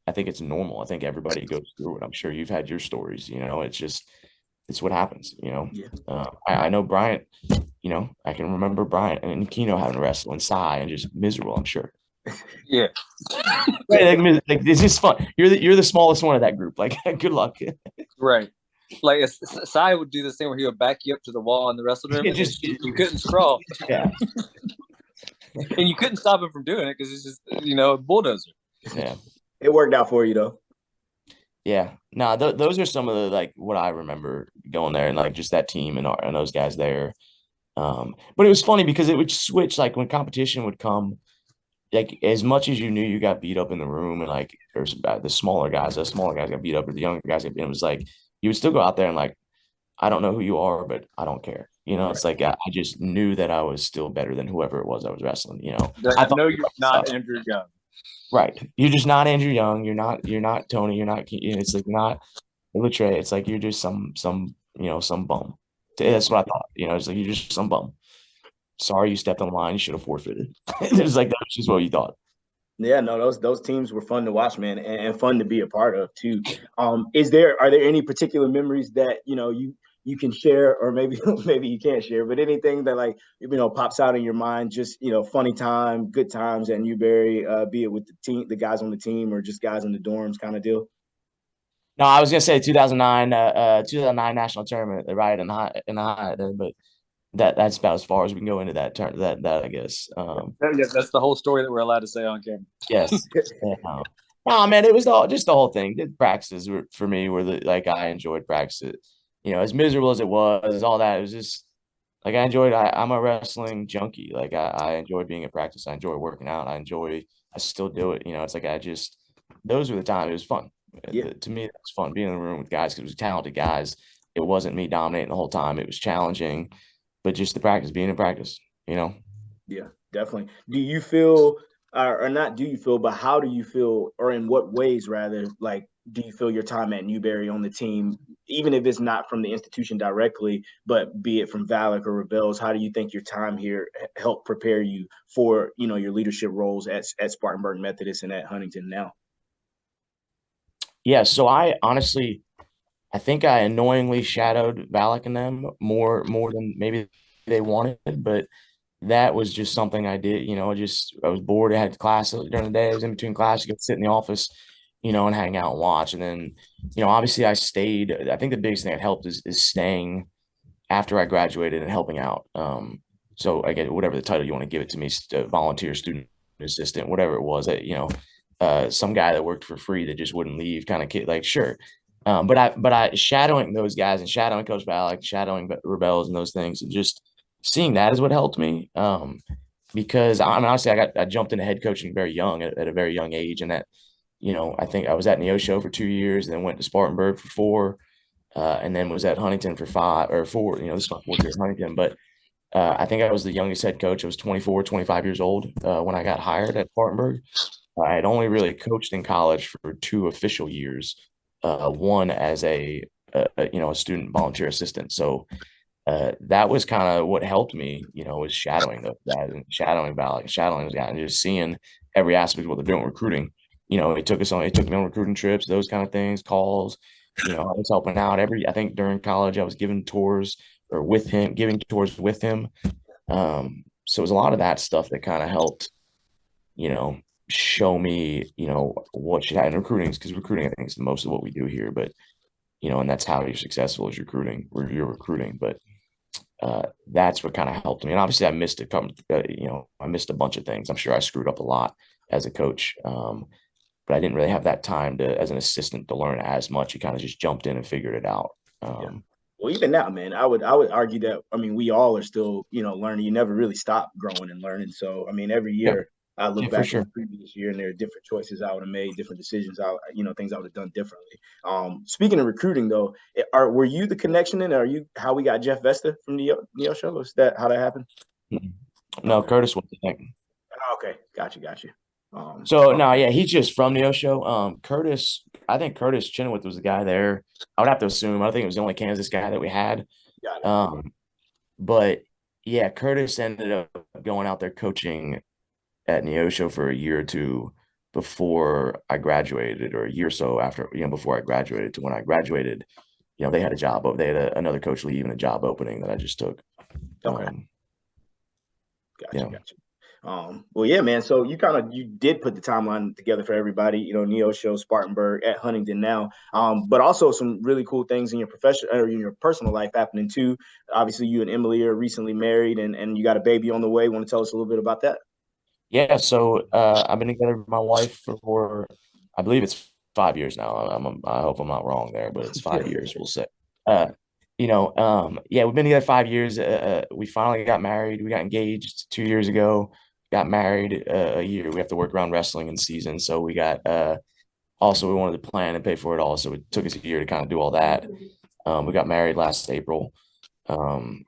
I think it's normal. I think everybody goes through it. I'm sure you've had your stories. It's what happens. I know Bryant. I can remember Bryant and Keno having to wrestle and Cy and just miserable, I'm sure. Yeah. Right, like, it's just fun. You're the smallest one of that group. Like, good luck. Right. Like, Cy would do this thing where he would back you up to the wall in the wrestling room. You couldn't scroll. Yeah. And you couldn't stop him from doing it because it's just, a bulldozer. Yeah. It worked out for you, though. Yeah. No, those are some of the, like, what I remember going there, and like just that team and those guys there. But it was funny because it would switch, like, when competition would come, like, as much as you knew you got beat up in the room, and like there's the smaller guys got beat up, or the younger guys got beat up, it was like you would still go out there and, like, I don't know who you are, but I don't care. It's like I just knew that I was still better than whoever it was I was wrestling. I know you're not Andrew Young. Right. You're just not Andrew Young. You're not Tony. You're not. It's like not Latre. It's like you're just some bum. That's what I thought. It's like you're just some bum. Sorry, you stepped on the line. You should have forfeited. It's like that's just what you thought. Yeah, no, those teams were fun to watch, man, and fun to be a part of too. Are there any particular memories that you can share, or maybe you can't share, but anything that, like, pops out in your mind, just funny time, good times at Newberry, be it with the team, the guys on the team, or just guys in the dorms kind of deal? No, I was gonna say 2009 national tournament, right, in the high, but that's about as far as we can go into that I guess. That's the whole story that we're allowed to say on camera. Yes. No, man, it was just the whole thing. The practices for me were I enjoyed practice. As miserable as it was, all that, it was just, Like I'm a wrestling junkie. Like I enjoy being at practice. I enjoy working out. I still do it. It's like those were the times. It was fun. Yeah. To me, it was fun being in the room with guys because it was talented guys. It wasn't me dominating the whole time. It was challenging, but just the practice, being in practice. Yeah, definitely. Do you feel, or not do you feel, but how do you feel, or in what ways rather, like, do you feel your time at Newberry on the team, even if it's not from the institution directly, but be it from Valak or Rebels, how do you think your time here helped prepare you for, your leadership roles at Spartanburg Methodist and at Huntington now? Yeah. So I think I annoyingly shadowed Valak and them more than maybe they wanted, but that was just something I did. I was bored. I had class during the day. I was in between classes, go sit in the office, and hang out and watch. And then, obviously I stayed. I think the biggest thing that helped is staying after I graduated and helping out. So I get whatever the title you want to give it to me, volunteer, student assistant, whatever it was. Some guy that worked for free that just wouldn't leave, kind of kid. Like, sure. But I shadowing those guys and shadowing Coach Balak, shadowing Rebels and those things, and just seeing that is what helped me. Because I mean, honestly, I jumped into head coaching very young at a very young age, and I think I was at Neosho for 2 years, and then went to Spartanburg for 4, and then was at Huntington for 5 or 4. This is my 4th year at Huntington, but I think I was the youngest head coach. I was 24, 25 years old when I got hired at Spartanburg. I had only really coached in college for 2 official years, one as a student volunteer assistant. So that was kind of what helped me, was shadowing that and shadowing Valley, shadowing those guys, and just seeing every aspect of what they're doing recruiting. It took me on recruiting trips, those kind of things, calls. I was helping out I think during college I was giving tours giving tours with him. So it was a lot of that stuff that kind of helped, you know, show me, what should happen in recruiting, because recruiting, I think, is most of what we do here. But, and that's how you're successful is recruiting, where you're recruiting. But that's what kind of helped me. And obviously I missed a bunch of things. I'm sure I screwed up a lot as a coach. But I didn't really have that time as an assistant to learn as much. You kind of just jumped in and figured it out. Yeah. Well, even now, man, I would argue that, I mean, we all are still, learning. You never really stop growing and learning. So, I mean, every year I look back sure. at the previous year and there are different choices I would have made, different decisions, things I would have done differently. Speaking of recruiting though, were you the connection in, or are you how we got Jeff Vesta from Neo Show? Is that how that happened? No, Okay. Curtis was the thing. Okay. Got you. So no, yeah, he's just from Neosho. Curtis, I think Curtis Chenoweth was the guy there. I would have to assume. I think it was the only Kansas guy that we had. Got it. But yeah, Curtis ended up going out there coaching at Neosho for a year or two before I graduated, or a year or so after, before I graduated to when I graduated. They had a job they had another coach leave and a job opening that I just took. Okay. Gotcha. Well, yeah, man. So you did put the timeline together for everybody, Neosho, Spartanburg, at Huntington now. But also some really cool things in your profession or in your personal life happening too. Obviously, you and Emily are recently married, and you got a baby on the way. Want to tell us a little bit about that? Yeah. So I've been together with my wife for I believe it's 5 years now. I hope I'm not wrong there, but it's 5 years. We'll say. Yeah, we've been together 5 years. We finally got married. We got engaged 2 years ago. Got married a year. We have to work around wrestling in season, so we got. Also, we wanted to plan and pay for it all, so it took us a year to kind of do all that. We got married last April, and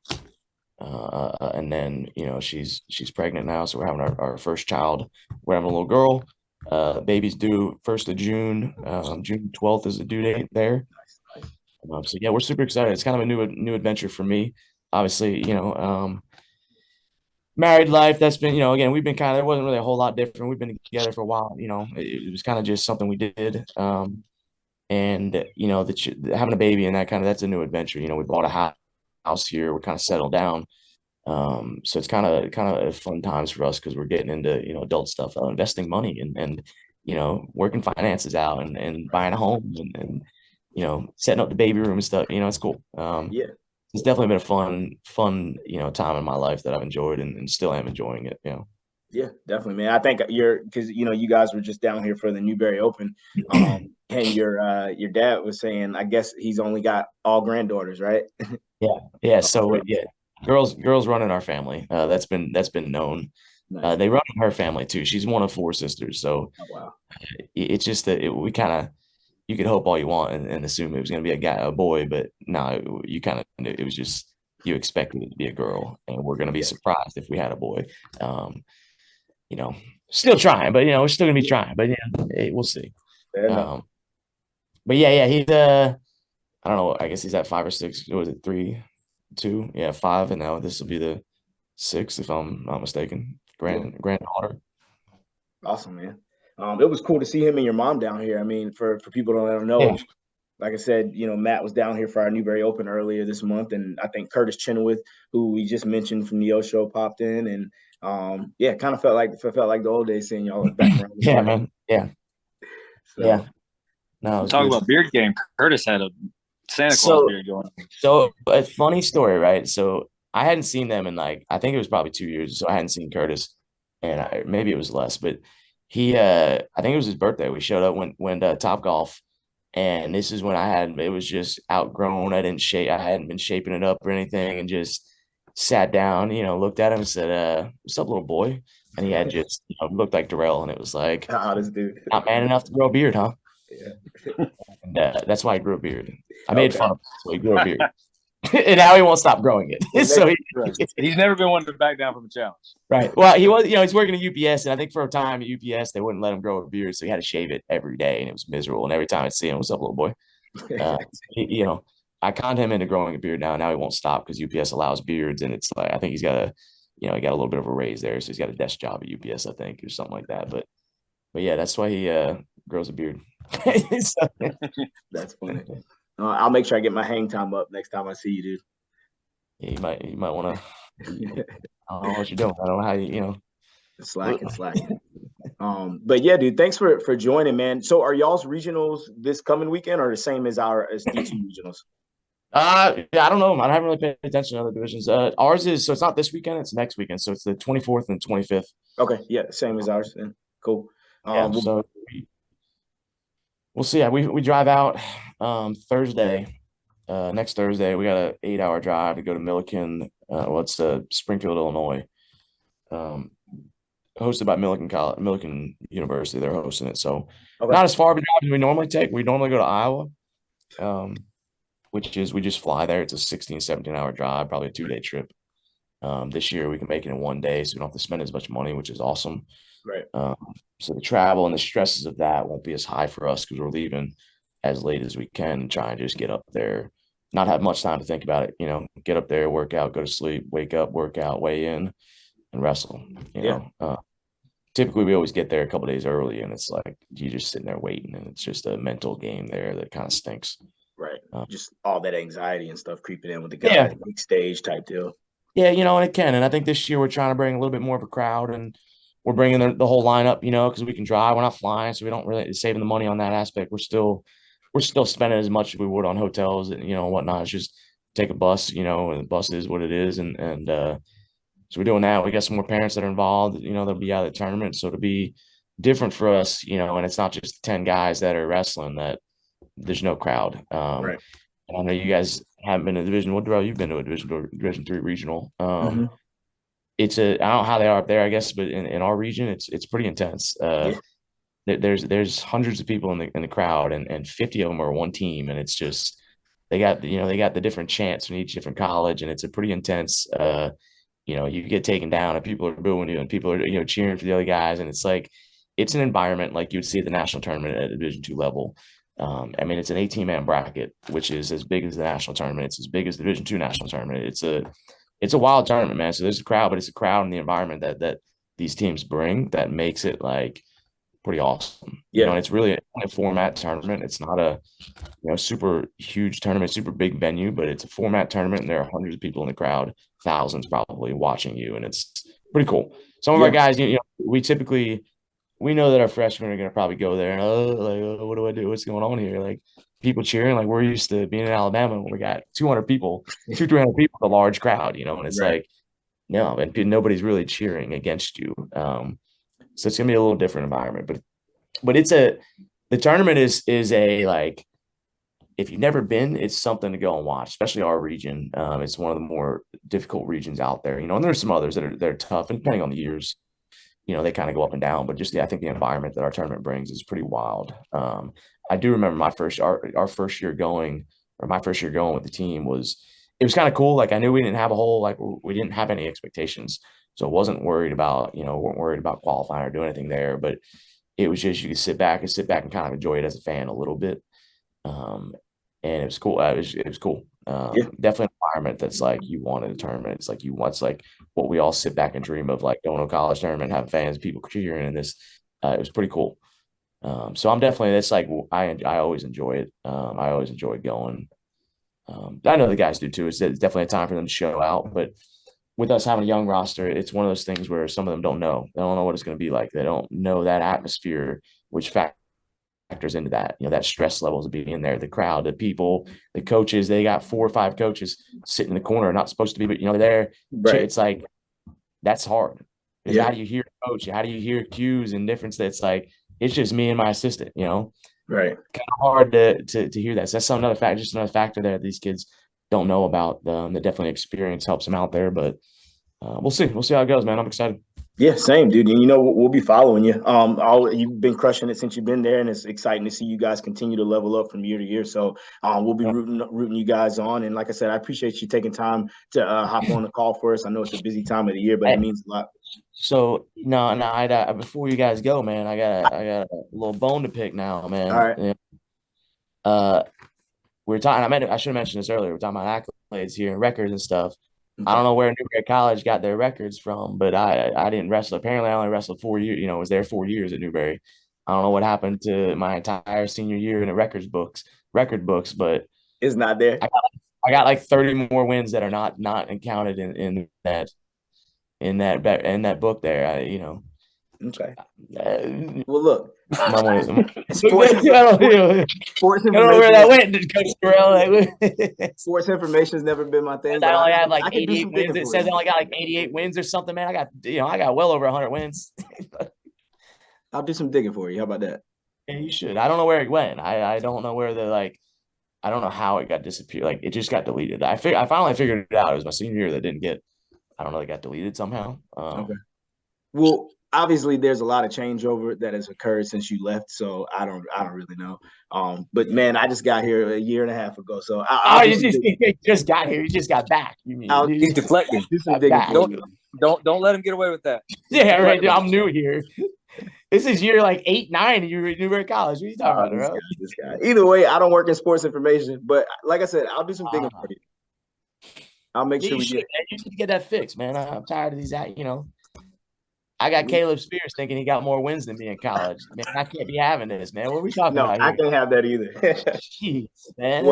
then she's pregnant now, so we're having our first child. We're having a little girl. Baby's due 1st of June. June 12th is the due date there. So yeah, we're super excited. It's kind of a new adventure for me. Obviously, married life, that's been, again, we've been there wasn't really a whole lot different. We've been together for a while. It was kind of just something we did. And having a baby and that's a new adventure. We bought a house here. We're kind of settled down. So it's kind of fun times for us because we're getting into adult stuff, investing money and working finances out and buying a home and setting up the baby room and stuff. It's cool. Yeah. It's definitely been a fun time in my life that I've enjoyed and still am enjoying it. Yeah, definitely, man. I think because you guys were just down here for the Newberry Open, and your dad was saying, I guess he's only got all granddaughters, right? Yeah. So yeah, girls run in our family. That's been known. Nice. They run in her family too. She's one of 4 sisters, so Oh, wow. it's just that we kind of, you could hope all you want and assume it was going to be a boy, but no, you kind of knew it was just, you expected it to be a girl, and we're going to be surprised if we had a boy. You know, still trying, but we're still gonna be trying, but hey, we'll see. But yeah, he's I don't know, I guess he's at 5 or 6. Was it 3, 2? Yeah, 5, and now this will be the 6th, if I'm not mistaken. Granddaughter. Awesome, man. It was cool to see him and your mom down here. I mean, for people that don't know, like I said, Matt was down here for our Newberry Open earlier this month, and I think Curtis Chenoweth, who we just mentioned from the O Show, popped in, and kind of felt like the old days seeing y'all back around. Yeah, man. Yeah. So. Yeah. No, talk about beard game. Curtis had a Santa Claus beard going. So a funny story, right? So I hadn't seen them in I think it was probably 2 years. So I hadn't seen Curtis, and maybe it was less, but he, I think it was his birthday. We showed up when Top Golf, and this is when it was just outgrown. I hadn't been shaping it up or anything, and just sat down, looked at him and said, "What's up, little boy?" And he had just looked like Darrell, and it was like, this dude not man enough to grow a beard, huh? Yeah. And that's why I grew a beard. I made fun of him, so he grew a beard. And now he won't stop growing it. So he's never been one to back down from a challenge. Right. Well, he was, he's working at UPS, and I think for a time at UPS they wouldn't let him grow a beard, so he had to shave it every day, and it was miserable. And every time I'd see him, "What's up, little boy?" I conned him into growing a beard now. Now he won't stop because UPS allows beards, and it's like I think he's got he got a little bit of a raise there, so he's got a desk job at UPS, I think, or something like that. But yeah, that's why he grows a beard. That's funny. I'll make sure I get my hang time up next time I see you, dude. Yeah, you might want to. I don't know what you're doing. I don't know how you slacking. But yeah, dude, thanks for joining, man. So are y'all's regionals this coming weekend or the same as D2 regionals? Yeah, I don't know. I haven't really paid attention to other divisions. Ours is, so it's not this weekend, it's next weekend. So it's the 24th and 25th. Okay, yeah, same as ours then. Cool. So we'll see. Yeah, we drive out Thursday. Next Thursday, we got an 8-hour drive to go to Millikin. It's Springfield, Illinois. Hosted by Millikin University. They're hosting it. So not as far of a drive as we normally take. We normally go to Iowa, which is we just fly there. It's a 16, 17-hour drive, probably a 2-day trip. This year we can make it in 1 day, so we don't have to spend as much money, which is awesome. Right. So the travel and the stresses of that won't be as high for us because we're leaving as late as we can and try and just get up there, not have much time to think about it. Get up there, work out, go to sleep, wake up, work out, weigh in, and wrestle. Typically we always get there a couple days early, and it's like you're just sitting there waiting, and it's just a mental game there that kind of stinks. Right. Just all that anxiety and stuff creeping in with the guys, big stage type deal. Yeah, and it can. And I think this year we're trying to bring a little bit more of a crowd, and we're bringing the whole lineup, because we can drive. We're not flying, so we don't really saving the money on that aspect. We're still spending as much as we would on hotels and whatnot. It's just take a bus, and the bus is what it is, and so we're doing that. We got some more parents that are involved. They'll be out of the tournament, so it'll be different for us, and it's not just 10 guys that are wrestling. That there's no crowd. Right. And I know you guys haven't been to Division. What Darrell, you've been to a Division 3 regional. It's I don't know how they are up there, I guess, but in our region, it's pretty intense. There's hundreds of people in the crowd, and 50 of them are one team, and it's just they got the different chants from each different college, and it's a pretty intense. You get taken down, and people are booing you, and people are cheering for the other guys, and it's like it's an environment like you would see at the national tournament at a Division 2 level. It's an 18-man bracket, which is as big as the national tournament. It's as big as the Division 2 national tournament. It's a wild tournament, man. So there's a crowd, but it's a crowd and the environment that these teams bring that makes it like pretty awesome. Yeah. And it's really a format tournament. It's not a super huge tournament, super big venue, but it's a format tournament, and there are hundreds of people in the crowd, thousands probably watching you, and it's pretty cool. Some of our guys, we know that our freshmen are going to probably go there and what do I do? What's going on here? Like people cheering, like we're used to being in Alabama when we got 200 people, 300 people, a large crowd, and it's like, no, and nobody's really cheering against you. So it's gonna be a little different environment, but the tournament is a like if you've never been, it's something to go and watch, especially our region. It's one of the more difficult regions out there, and there's some others that are tough, and depending on the years, they kind of go up and down. But just I think the environment that our tournament brings is pretty wild. I do remember our first year going, or my first year going with the team it was kind of cool. Like I knew we didn't have we didn't have any expectations, so I wasn't worried about weren't worried about qualifying or doing anything there. But it was just you could sit back and kind of enjoy it as a fan a little bit. And it was cool. It was cool. Definitely an environment that's like you want in a tournament. It's like it's like what we all sit back and dream of, like going to a college tournament, having fans, people cheering, and this. It was pretty cool. So I'm definitely that's like I always enjoy it. I always enjoy going. I know the guys do too. It's definitely a time for them to show out, but with us having a young roster, it's one of those things where some of them don't know. They don't know what it's going to be like. They don't know that atmosphere, which factors into that. That stress levels of being there, the crowd, the people, the coaches. They got 4 or 5 coaches sitting in the corner, not supposed to be, but they're there. Right. It's like that's hard. How do you hear coach? How do you hear cues and difference? That's like it's just me and my assistant. Right. Kind of hard to hear that. So that's another factor there that these kids don't know about. That definitely experience helps them out there. But we'll see. We'll see how it goes, man. I'm excited. Yeah, same, dude. And we'll be following you. You've been crushing it since you've been there, and it's exciting to see you guys continue to level up from year to year. So we'll be rooting you guys on. And like I said, I appreciate you taking time to hop on the call for us. I know it's a busy time of the year, but it means a lot. So no, before you guys go, man, I got a little bone to pick now, man. All right. We're talking. I should have mentioned this earlier. We're talking about accolades here and records and stuff. Okay. I don't know where Newberry College got their records from, but I didn't wrestle. Apparently, I only wrestled 4 years. I was there 4 years at Newberry. I don't know what happened to my entire senior year in the record books, but it's not there. I got like 30 more wins that are not counted in that book there. Okay. Well, look. Sports I don't know where that went, Coach Terrell. Sports information has never been my thing. I only have like 88 wins. It says I only got like 88 wins or something, man. I got well over 100 wins. I'll do some digging for you. How about that? Yeah, you should. I don't know where it went. I don't know where I don't know how it got disappeared. Like it just got deleted. I finally figured it out. It was my senior year that didn't get. I don't know. It got deleted somehow. Okay. Well, obviously, there's a lot of changeover that has occurred since you left, so I don't really know. But man, I just got here a year and a half ago, so you just got here. You just got back. You mean he's deflecting? Do some digging. Don't let him get away with that. Yeah, right. Dude, I'm new here. This is year like 8, 9. You were at Newberry College. What are you talking about, bro? This guy. Either way, I don't work in sports information, but like I said, I'll do some digging for you. I'll make sure you should get that fixed, man. I'm tired of these. I got Caleb Spears thinking he got more wins than me in college. Man, I can't be having this, man. What are we talking about here? I can't have that either. Jeez, man.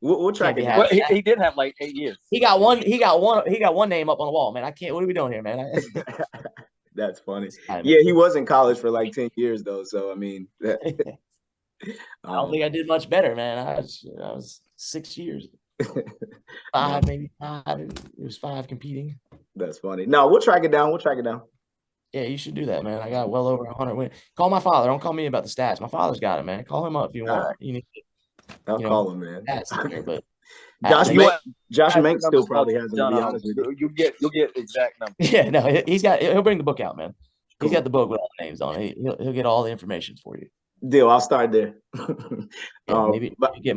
We'll try to have he did have like 8 years. He got one name up on the wall, man. I can't. What are we doing here, man? That's funny. Yeah, he was in college for like 10 years though. So I mean, I don't think I did much better, man. I was 6 years. 5, maybe 5. It was 5 competing. That's funny. No, we'll track it down. Yeah, you should do that, man. I got well over 100 wins. Call my father. Don't call me about the stats. My father's got it, man. Call him up if you want. Right. You need I'll call him, man. But Josh Mank still probably has it, to be honest with you. You'll get exact numbers. Yeah, no, he'll bring the book out, man. Cool. He's got the book with all the names on it. He'll get all the information for you. Deal. I'll start there. Maybe get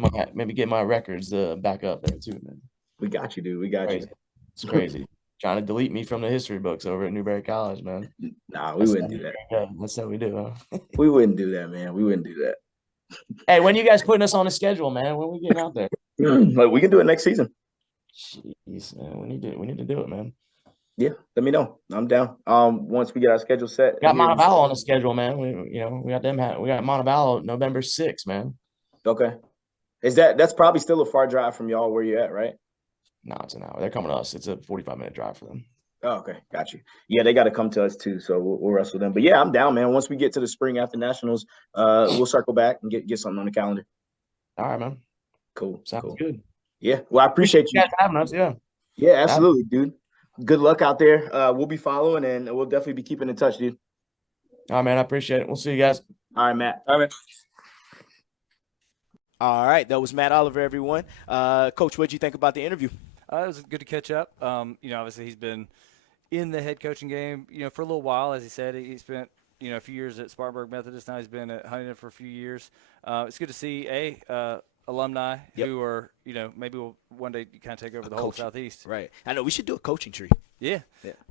my records back up there too, man. We got you, dude. We got you. It's crazy. Trying to delete me from the history books over at Newberry College, man. Nah, we wouldn't do that. Yeah, that's how we do, huh? We wouldn't do that, man. We wouldn't do that. Hey, when you guys putting us on the schedule, man? When we getting out there? Like we can do it next season. Jeez, man. We need to do it, man. Yeah, let me know. I'm down. Once we get our schedule set. We got Montevallo on the schedule, man. We got them. We got Montevallo November 6th, man. Okay. That's probably still a far drive from y'all where you're at, right? No, it's an hour. They're coming to us. It's a 45-minute drive for them. Oh, okay. Got you. Yeah, they got to come to us too, so we'll wrestle them. But yeah, I'm down, man. Once we get to the spring after nationals, we'll circle back and get something on the calendar. All right, man. Cool. Sounds good. Yeah. Well, I appreciate you guys having us. Yeah. Yeah, absolutely, dude. Good luck out there. We'll be following, and we'll definitely be keeping in touch, dude. All right, man. I appreciate it. We'll see you guys. All right, Matt. All right, man. All right, that was Matt Oliver, everyone. Coach, what did you think about the interview? It was good to catch up. Obviously he's been in the head coaching game, for a little while. As he said, he spent, a few years at Spartanburg Methodist. Now he's been at Huntington for a few years. It's good to see alumni who are, maybe will one day kind of take over the whole Southeast. Right. I know we should do a coaching tree. Yeah.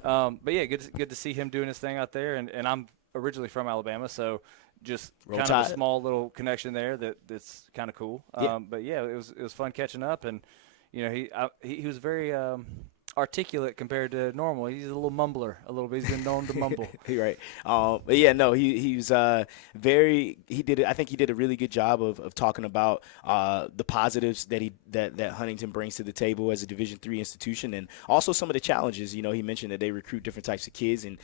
But yeah, good to see him doing his thing out there. And I'm originally from Alabama, so just Roll kind Tide. of a small little connection there that's kind of cool. Yeah. But yeah, it was fun catching up, and he was very articulate compared to normal. He's a little mumbler, a little bit. He's been known to mumble. Right. But yeah, no, he was very. He did. I think he did a really good job of talking about the positives that Huntington brings to the table as a Division III institution, and also some of the challenges. He mentioned that they recruit different types of kids, and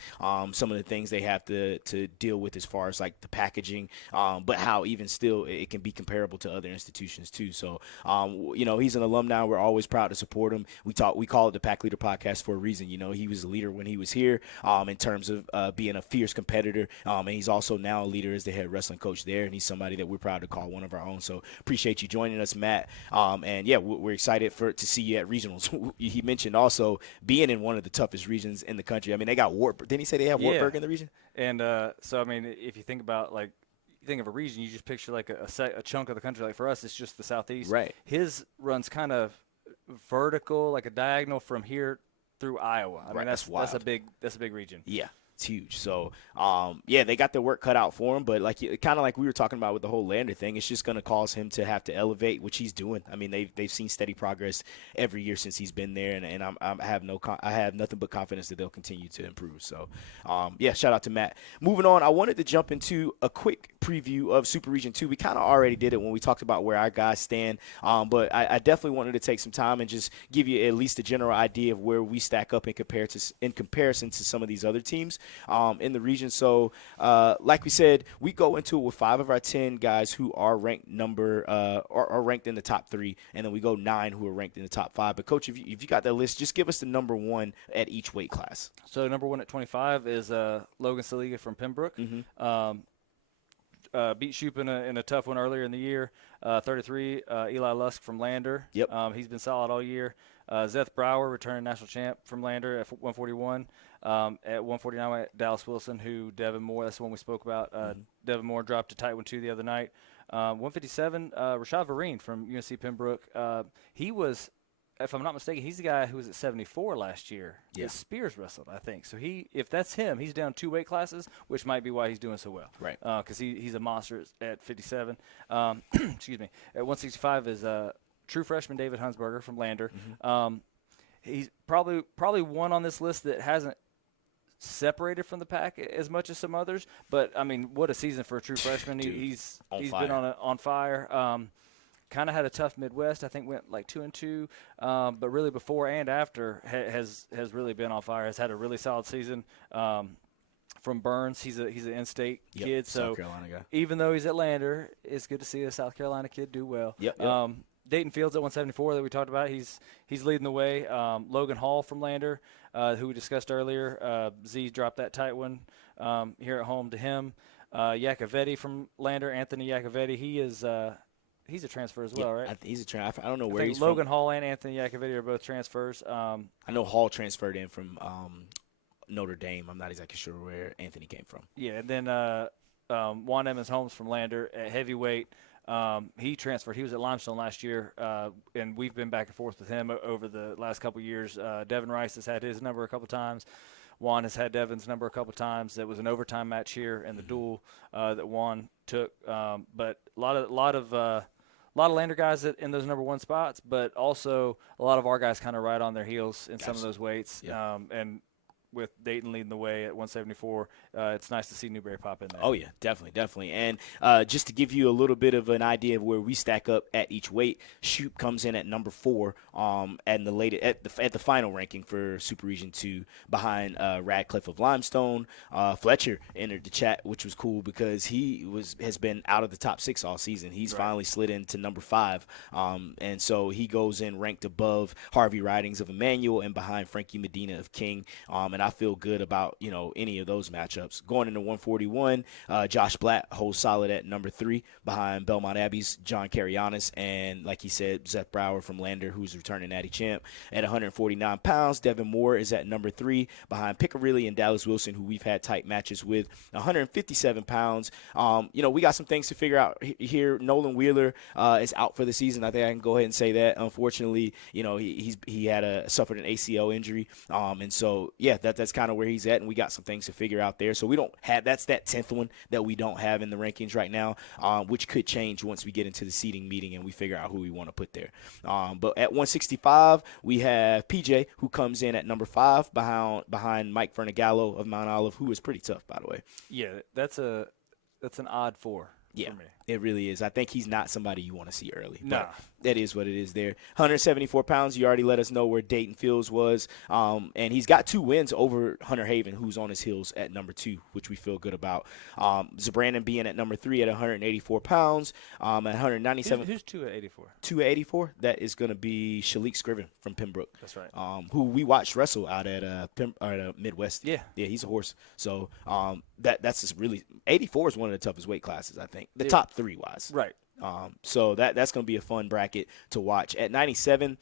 some of the things they have to deal with as far as like the packaging, but how even still it can be comparable to other institutions too. So, he's an alumni. We're always proud to support him. We call it the Pack Leader Podcast for a reason. He was a leader when he was here in terms of being a fierce competitor, and he's also now a leader as the head wrestling coach there, and he's somebody that we're proud to call one of our own. So appreciate you joining us, Matt. And yeah, we're excited to see you at regionals. He mentioned also being in one of the toughest regions in the country. I mean, they got Wartburg. Didn't he say they have Wartburg in the region? And so I mean, if you think about you think of a region, you just picture like a chunk of the country. Like for us, it's just the Southeast. Right. His runs kind of vertical, like a diagonal from here through Iowa. I mean, that's a big region. Yeah. It's huge. So, they got their work cut out for him. But kind of like we were talking about with the whole Lander thing, it's just going to cause him to have to elevate, which he's doing. I mean, they've seen steady progress every year since he's been there, and I have nothing but confidence that they'll continue to improve. So, shout out to Matt. Moving on, I wanted to jump into a quick preview of Super Region 2. We kind of already did it when we talked about where our guys stand, but I definitely wanted to take some time and just give you at least a general idea of where we stack up in comparison to some of these other teams in the region. So like we said, we go into it with 5 of our 10 guys who are ranked are ranked in the top 3, and then we go 9 who are ranked in the top 5. But Coach, if you got that list, just give us the number 1 at each weight class. So number 1 at 25 is Logan Saliga from Pembroke. Mm-hmm. Beat Shoup in a tough one earlier in the year. 33, Eli Lusk from Lander. Yep. He's been solid all year. Zeth Brower, returning national champ from Lander at 141. At 149, Dallas Wilson, who Devin Moore, that's the one we spoke about. Devin Moore dropped to tight one 2 the other night. 157, Rashad Vereen from UNC Pembroke. He was, if I'm not mistaken, he's the guy who was at 74 last year. Yeah. That Spears wrestled, I think. So if that's him, he's down 2 weight classes, which might be why he's doing so well. Right. Because he's a monster at 57. Excuse me. At 165 is true freshman David Hunsberger from Lander. Mm-hmm. He's probably one on this list that hasn't separated from the pack as much as some others, but I mean, what a season for a true freshman. Dude, he's fire. Been on fire. Kind of had a tough Midwest. I think went like 2-2, but really before and after has really been on fire. Has had a really solid season. From Burns, he's an in-state kid. So South Carolina guy. Even though he's at Lander, it's good to see a South Carolina kid do well. Yep. Dayton Fields at 174 that we talked about. He's leading the way. Logan Hall from Lander, who we discussed earlier. Z dropped that tight one here at home to him. Iacovetti from Lander, Anthony Iacovetti. He's a transfer as well, right? He's a transfer. I don't know where I think he's Logan from. Hall and Anthony Iacovetti are both transfers. I know Hall transferred in from Notre Dame. I'm not exactly sure where Anthony came from. Yeah, and then Juan Emmons Holmes from Lander at heavyweight. He transferred. He was at Limestone last year, and we've been back and forth with him over the last couple of years. Devin Rice has had his number a couple times. Juan has had Devin's number a couple times. There was an overtime match here in the duel that Juan took. But a lot of Lander guys in those number 1 spots, but also a lot of our guys kind of right on their heels in some of those weights. Yeah. And with Dayton leading the way at 174, it's nice to see Newberry pop in there. Oh, yeah, definitely. And just to give you a little bit of an idea of where we stack up at each weight, Shoup comes in at number 4 at the final ranking for Super Region 2 behind Radcliffe of Limestone. Fletcher entered the chat, which was cool because he has been out of the top 6 all season. He's finally slid into number 5, and so he goes in ranked above Harvey Ridings of Emmanuel and behind Frankie Medina of King. And I feel good about, any of those matchups. Going into 141, Josh Blatt holds solid at number 3 behind Belmont Abbey's John Carrianis, and like he said, Zeth Brower from Lander, who's returning natty champ. At 149 pounds, Devin Moore is at number 3 behind Piccarilli and Dallas Wilson, who we've had tight matches with. 157 pounds. We got some things to figure out here. Nolan Wheeler is out for the season. I think I can go ahead and say that. Unfortunately, he had suffered an ACL injury, and so that's kind of where he's at, and we got some things to figure out there. So we don't have that's that 10th one that we don't have in the rankings right now, which could change once we get into the seating meeting and we figure out who we want to put there. But at 165, we have PJ, who comes in at number 5 behind Mike Fernigallo of Mount Olive, who is pretty tough, by the way. Yeah, that's an odd 4. Yeah, for me. It really is. I think he's not somebody you want to see early. Nah. That is what it is there. 174 pounds. You already let us know where Dayton Fields was. And he's got 2 wins over Hunter Haven, who's on his heels at number 2, which we feel good about. Zabrandon being at number 3 at 184 pounds. At 197. Who's 2 at 84? 2 at 84? That is going to be Shalik Scriven from Pembroke. That's right. Who we watched wrestle out at Midwest. Yeah. Yeah, he's a horse. So that's just really – 84 is one of the toughest weight classes, I think. The top 3-wise. Right. So that's going to be a fun bracket to watch. At 97,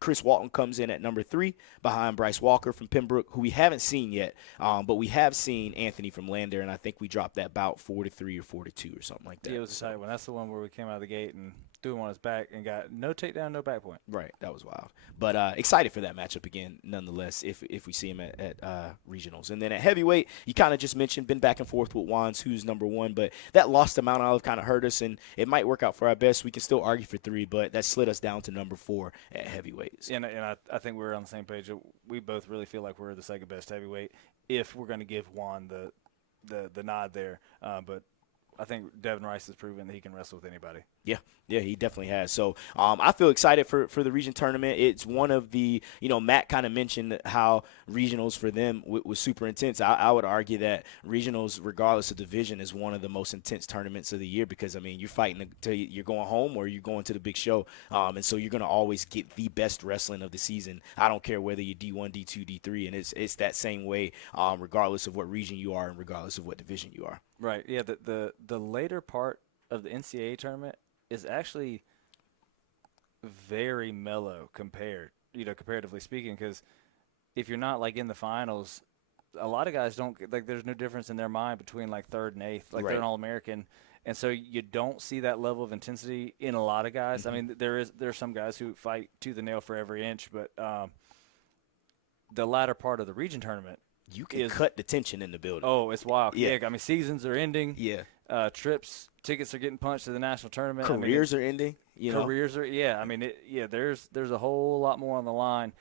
Chris Walton comes in at number 3 behind Bryce Walker from Pembroke, who we haven't seen yet, but we have seen Anthony from Lander, and I think we dropped that bout 4-3 or 4-2 or something like that. Yeah, it was a tight one. That's the one where we came out of the gate and threw him on his back and got no takedown, no back point. Right, that was wild. But excited for that matchup again, nonetheless, if we see him at regionals. And then at heavyweight, you kind of just mentioned, been back and forth with Wands, who's number 1, but that loss to Mount Olive kind of hurt us, and it might work out for our best. We can still argue for 3, but that slid us down to number 4 at heavyweights. And I think we're on the same page. We both really feel like we're the second best heavyweight if we're going to give Juan the nod there. But I think Devin Rice has proven that he can wrestle with anybody. Yeah, he definitely has. So I feel excited for the region tournament. It's one of the, Matt kind of mentioned how regionals for them was super intense. I would argue that regionals, regardless of division, is one of the most intense tournaments of the year because, you're fighting until you're going home or you're going to the big show. And so you're going to always get the best wrestling of the season. I don't care whether you're D1, D2, D3, and it's that same way regardless of what region you are and regardless of what division you are. Right. Yeah, the later part of the NCAA tournament is actually very mellow comparatively speaking, because if you're not like in the finals, a lot of guys don't there's no difference in their mind between like 3rd and 8th, like right. They're an All-American, and so you don't see that level of intensity in a lot of guys. Mm-hmm. There's some guys who fight tooth and nail for every inch, but the latter part of the region tournament, you can cut the tension in the building. Oh, it's wild. Yeah. Seasons are ending. Yeah. Tickets are getting punched to the national tournament. Careers are ending. Careers are. Yeah. There's a whole lot more on the line,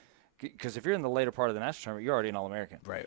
because if you're in the later part of the national tournament, you're already an All-American. Right.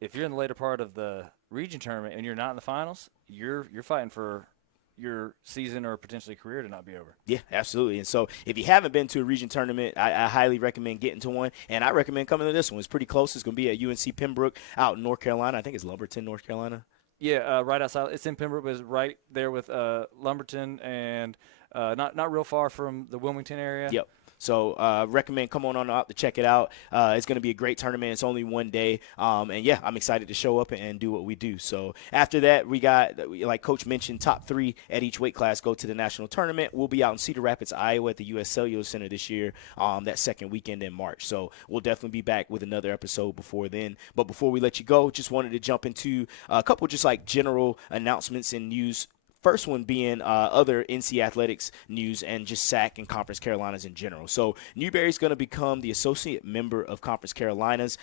If you're in the later part of the region tournament and you're not in the finals, you're fighting for your season or potentially career to not be over. Yeah, absolutely. And so if you haven't been to a region tournament, I highly recommend getting to one, and I recommend coming to this one. It's pretty close. It's going to be at UNC Pembroke out in North Carolina. I think it's Lumberton, North Carolina. Yeah, right outside. It's in Pembroke, but it's right there with Lumberton and not real far from the Wilmington area. Yep. So recommend come on out to check it out. It's going to be a great tournament. It's only one day. And, yeah, I'm excited to show up and do what we do. So after that, we got, like Coach mentioned, top 3 at each weight class go to the national tournament. We'll be out in Cedar Rapids, Iowa at the U.S. Cellular Center this year, that second weekend in March. So we'll definitely be back with another episode before then. But before we let you go, just wanted to jump into a couple just like general announcements and news. First one being other NC athletics news and just SAC and Conference Carolinas in general. So Newberry's going to become the associate member of Conference Carolinas.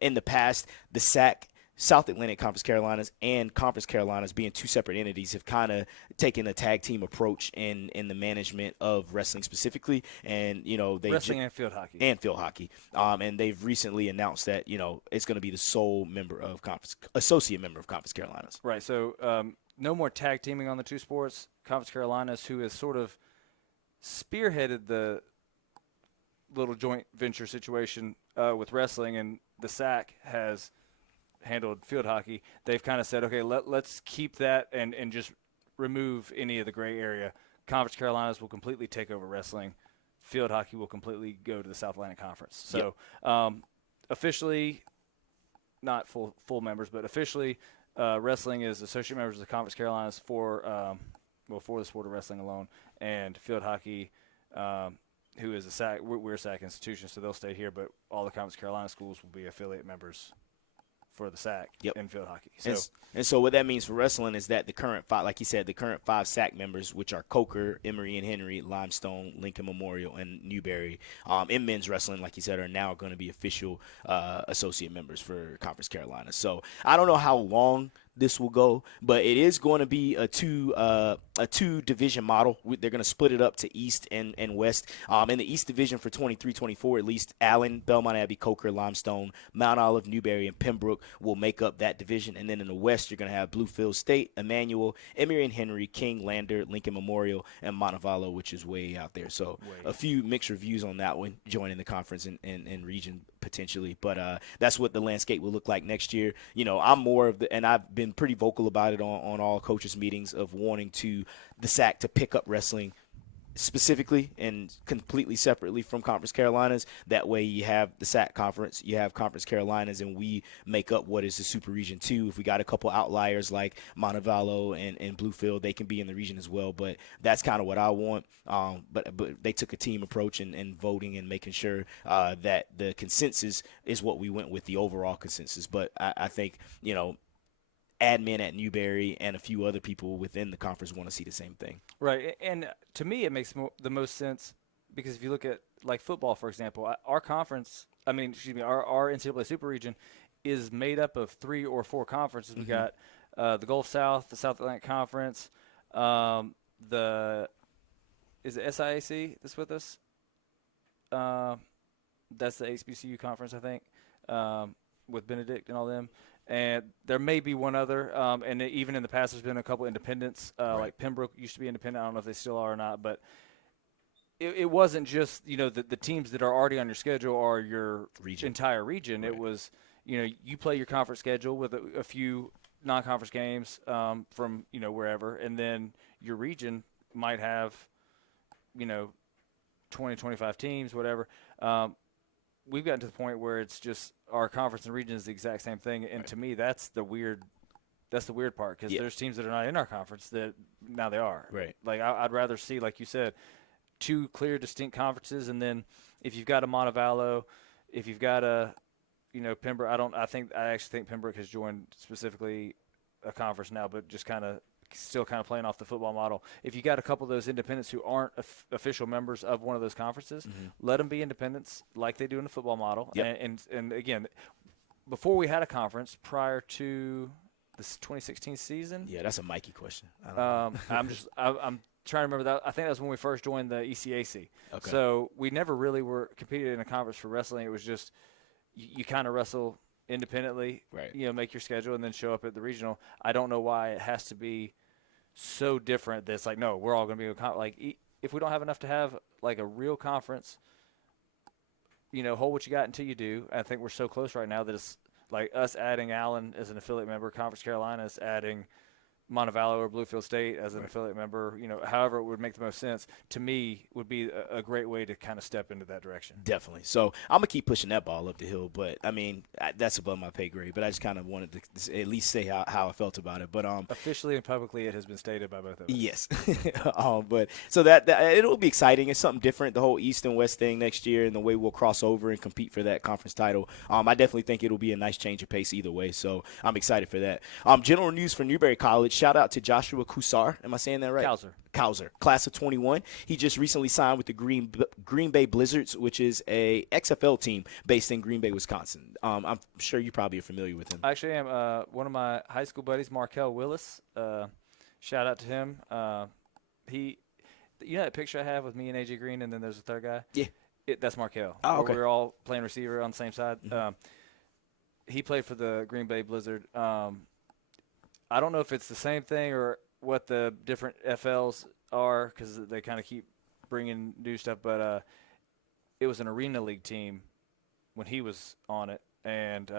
In the past, the SAC, South Atlantic Conference Carolinas, and Conference Carolinas, being 2 separate entities, have kind of taken a tag team approach in the management of wrestling specifically. And, they wrestling and field hockey. And they've recently announced that, it's going to be the sole member of associate member of Conference Carolinas. Right. So, no more tag teaming on the 2 sports. Conference Carolinas, who has sort of spearheaded the little joint venture situation with wrestling, and the SAC has handled field hockey. They've kind of said, okay, let's keep that and just remove any of the gray area. Conference Carolinas will completely take over wrestling. Field hockey will completely go to the South Atlantic Conference. So officially, not full members, but officially wrestling is associate members of the Conference Carolinas for the sport of wrestling alone, and field hockey, who is a SAC. We're a SAC institution, so they'll stay here, but all the Conference Carolina schools will be affiliate members for the SAC in field hockey. So. And so what that means for wrestling is that the current five, like you said, the current 5 SAC members, which are Coker, Emory and Henry, Limestone, Lincoln Memorial, and Newberry, in men's wrestling, like you said, are now going to be official associate members for Conference Carolina. So I don't know how long this will go, but it is going to be a two division model. They're going to split it up to East and West. In the East Division for 23-24, at least Allen, Belmont Abbey, Coker, Limestone, Mount Olive, Newberry, and Pembroke will make up that division. And then in the West, you're going to have Bluefield State, Emmanuel, Emory and Henry, King, Lander, Lincoln Memorial, and Montevallo, which is way out there. So a few mixed reviews on that one, joining the conference and region potentially. But that's what the landscape will look like next year. You know, I'm more of and I've been pretty vocal about it on all coaches meetings of wanting the SAC to pick up wrestling specifically and completely separately from Conference Carolinas. That way you have the SAC conference, you have Conference Carolinas, and we make up what is the Super Region 2. If we got a couple outliers like Montevallo and Bluefield, they can be in the region as well. But that's kind of what I want. But they took a team approach and voting and making sure that the consensus is what we went with, the overall consensus. But I think, you know, admin at Newberry and a few other people within the conference want to see the same thing. Right, and to me it makes the most sense because if you look at like football, for example, our conference, our NCAA Super Region is made up of 3 or 4 conferences. We got the Gulf South, the South Atlantic Conference, is it SIAC that's with us? That's the HBCU conference, I think, with Benedict and all them. And there may be one other, and even in the past, there's been a couple independents. Right. Like Pembroke used to be independent. I don't know if they still are or not, but it wasn't just, you know, the teams that are already on your schedule are your entire region. Right. It was, you know, you play your conference schedule with a few non-conference games from, you know, wherever, and then your region might have, you know, 20, 25 teams, whatever. We've gotten to the point where it's just our conference and region is the exact same thing, and to me, that's the weird part because there's teams that are not in our conference that now they are. Right. Like I, I'd rather see, like you said, 2 clear, distinct conferences, and then if you've got a Montevallo, if you've got a, you know, Pembroke. I actually think Pembroke has joined specifically a conference now, but just still kind of playing off the football model. If you got a couple of those independents who aren't official members of one of those conferences, let them be independents like they do in the football model. Yep. And again, before we had a conference prior to this 2016 season. Yeah, that's a Mikey question. I'm trying to remember that. I think that was when we first joined the ECAC. Okay. So we never really were competed in a conference for wrestling. It was just you kind of wrestle independently, right? You know, make your schedule and then show up at the regional. I don't know why it has to be so different that it's like, no, we're all going to be like, if we don't have enough to have like a real conference, you know, hold what you got until you do. I think we're so close right now that it's like us adding Allen as an affiliate member, Conference Carolina is adding Montevallo or Bluefield State as an affiliate member, you know, however it would make the most sense, to me would be a great way to kind of step into that direction. Definitely. So I'm going to keep pushing that ball up the hill, but I mean, that's above my pay grade, but I just kind of wanted to at least say how I felt about it. But officially and publicly, it has been stated by both of us. Yes. But so that it'll be exciting. It's something different, the whole East and West thing next year and the way we'll cross over and compete for that conference title. I definitely think it'll be a nice change of pace either way, so I'm excited for that. General news for Newberry College. Shout out to Joshua Kusar. Am I saying that right? Cowser, class of 21. He just recently signed with the Green Bay Blizzards, which is a XFL team based in Green Bay, Wisconsin. I'm sure you probably are familiar with him. I actually am. One of my high school buddies, Markel Willis, shout out to him. You know that picture I have with me and AJ Green, and then there's a third guy? Yeah. That's Markel. Oh, okay. We were all playing receiver on the same side. Mm-hmm. He played for the Green Bay Blizzard. I don't know if it's the same thing or what the different FLs are because they kind of keep bringing new stuff, but it was an Arena League team when he was on it, and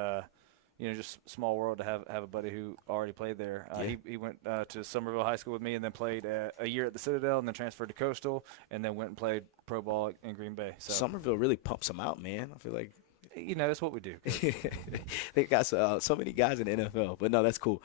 you know, just small world to have a buddy who already played there. He went to Somerville High School with me and then played a year at the Citadel and then transferred to Coastal and then went and played pro ball in Green Bay. So Somerville really pumps him out, man. I feel like That's what we do. They got so many guys in the NFL, but no, that's cool.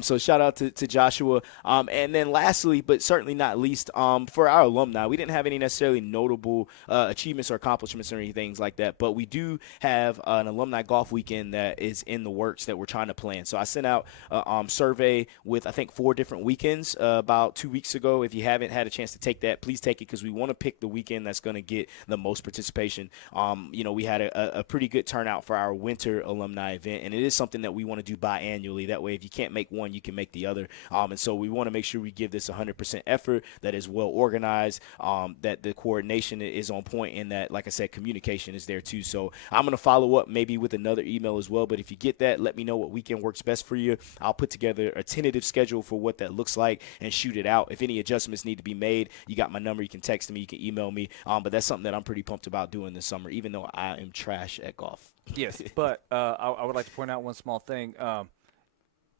So shout out to Joshua. And then lastly, but certainly not least, for our alumni, we didn't have any necessarily notable achievements or accomplishments or anything like that, but we do have an alumni golf weekend that is in the works that we're trying to plan. So I sent out a survey with, I think, 4 different weekends about 2 weeks ago. If you haven't had a chance to take that, please take it, because we want to pick the weekend that's going to get the most participation. We had a pretty good turnout for our winter alumni event, and it is something that we want to do biannually. That way, if you can't make one, you can make the other. And so we want to make sure we give this 100% effort, that is well organized, that the coordination is on point, and that, like I said, communication is there too. So I'm going to follow up maybe with another email as well, but if you get that, let me know what weekend works best for you. I'll put together a tentative schedule for what that looks like and shoot it out. If any adjustments need to be made, you got my number. You can text me, you can email me. But that's something that I'm pretty pumped about doing this summer, even though I am trash at golf. Yes, but I would like to point out one small thing.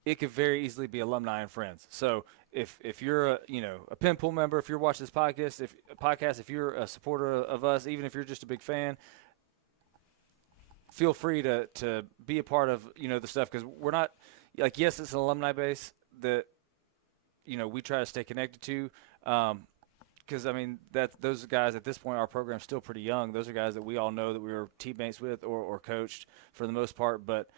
It could very easily be alumni and friends. So if you're a pin pool member, if you're watching this podcast, if you're a supporter of us, even if you're just a big fan, feel free to be a part of the stuff, because we're not yes, it's an alumni base that we try to stay connected to. Because, those guys at this point, our program's still pretty young. Those are guys that we all know that we were teammates with or coached for the most part. But,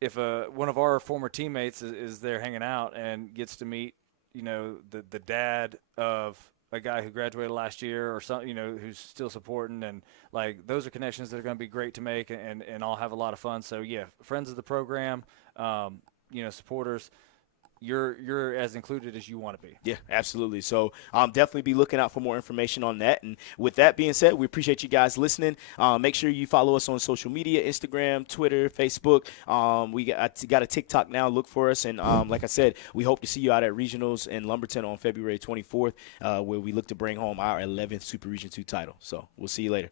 if one of our former teammates is there hanging out and gets to meet, the dad of a guy who graduated last year or something, who's still supporting, and those are connections that are going to be great to make, and I'll have a lot of fun. So, yeah, friends of the program, supporters, you're as included as you want to be. Yeah, absolutely. So definitely be looking out for more information on that. And with that being said, we appreciate you guys listening. Make sure you follow us on social media, Instagram, Twitter, Facebook. We got a TikTok now. Look for us. And like I said, we hope to see you out at Regionals in Lumberton on February 24th, where we look to bring home our 11th Super Region 2 title. So we'll see you later.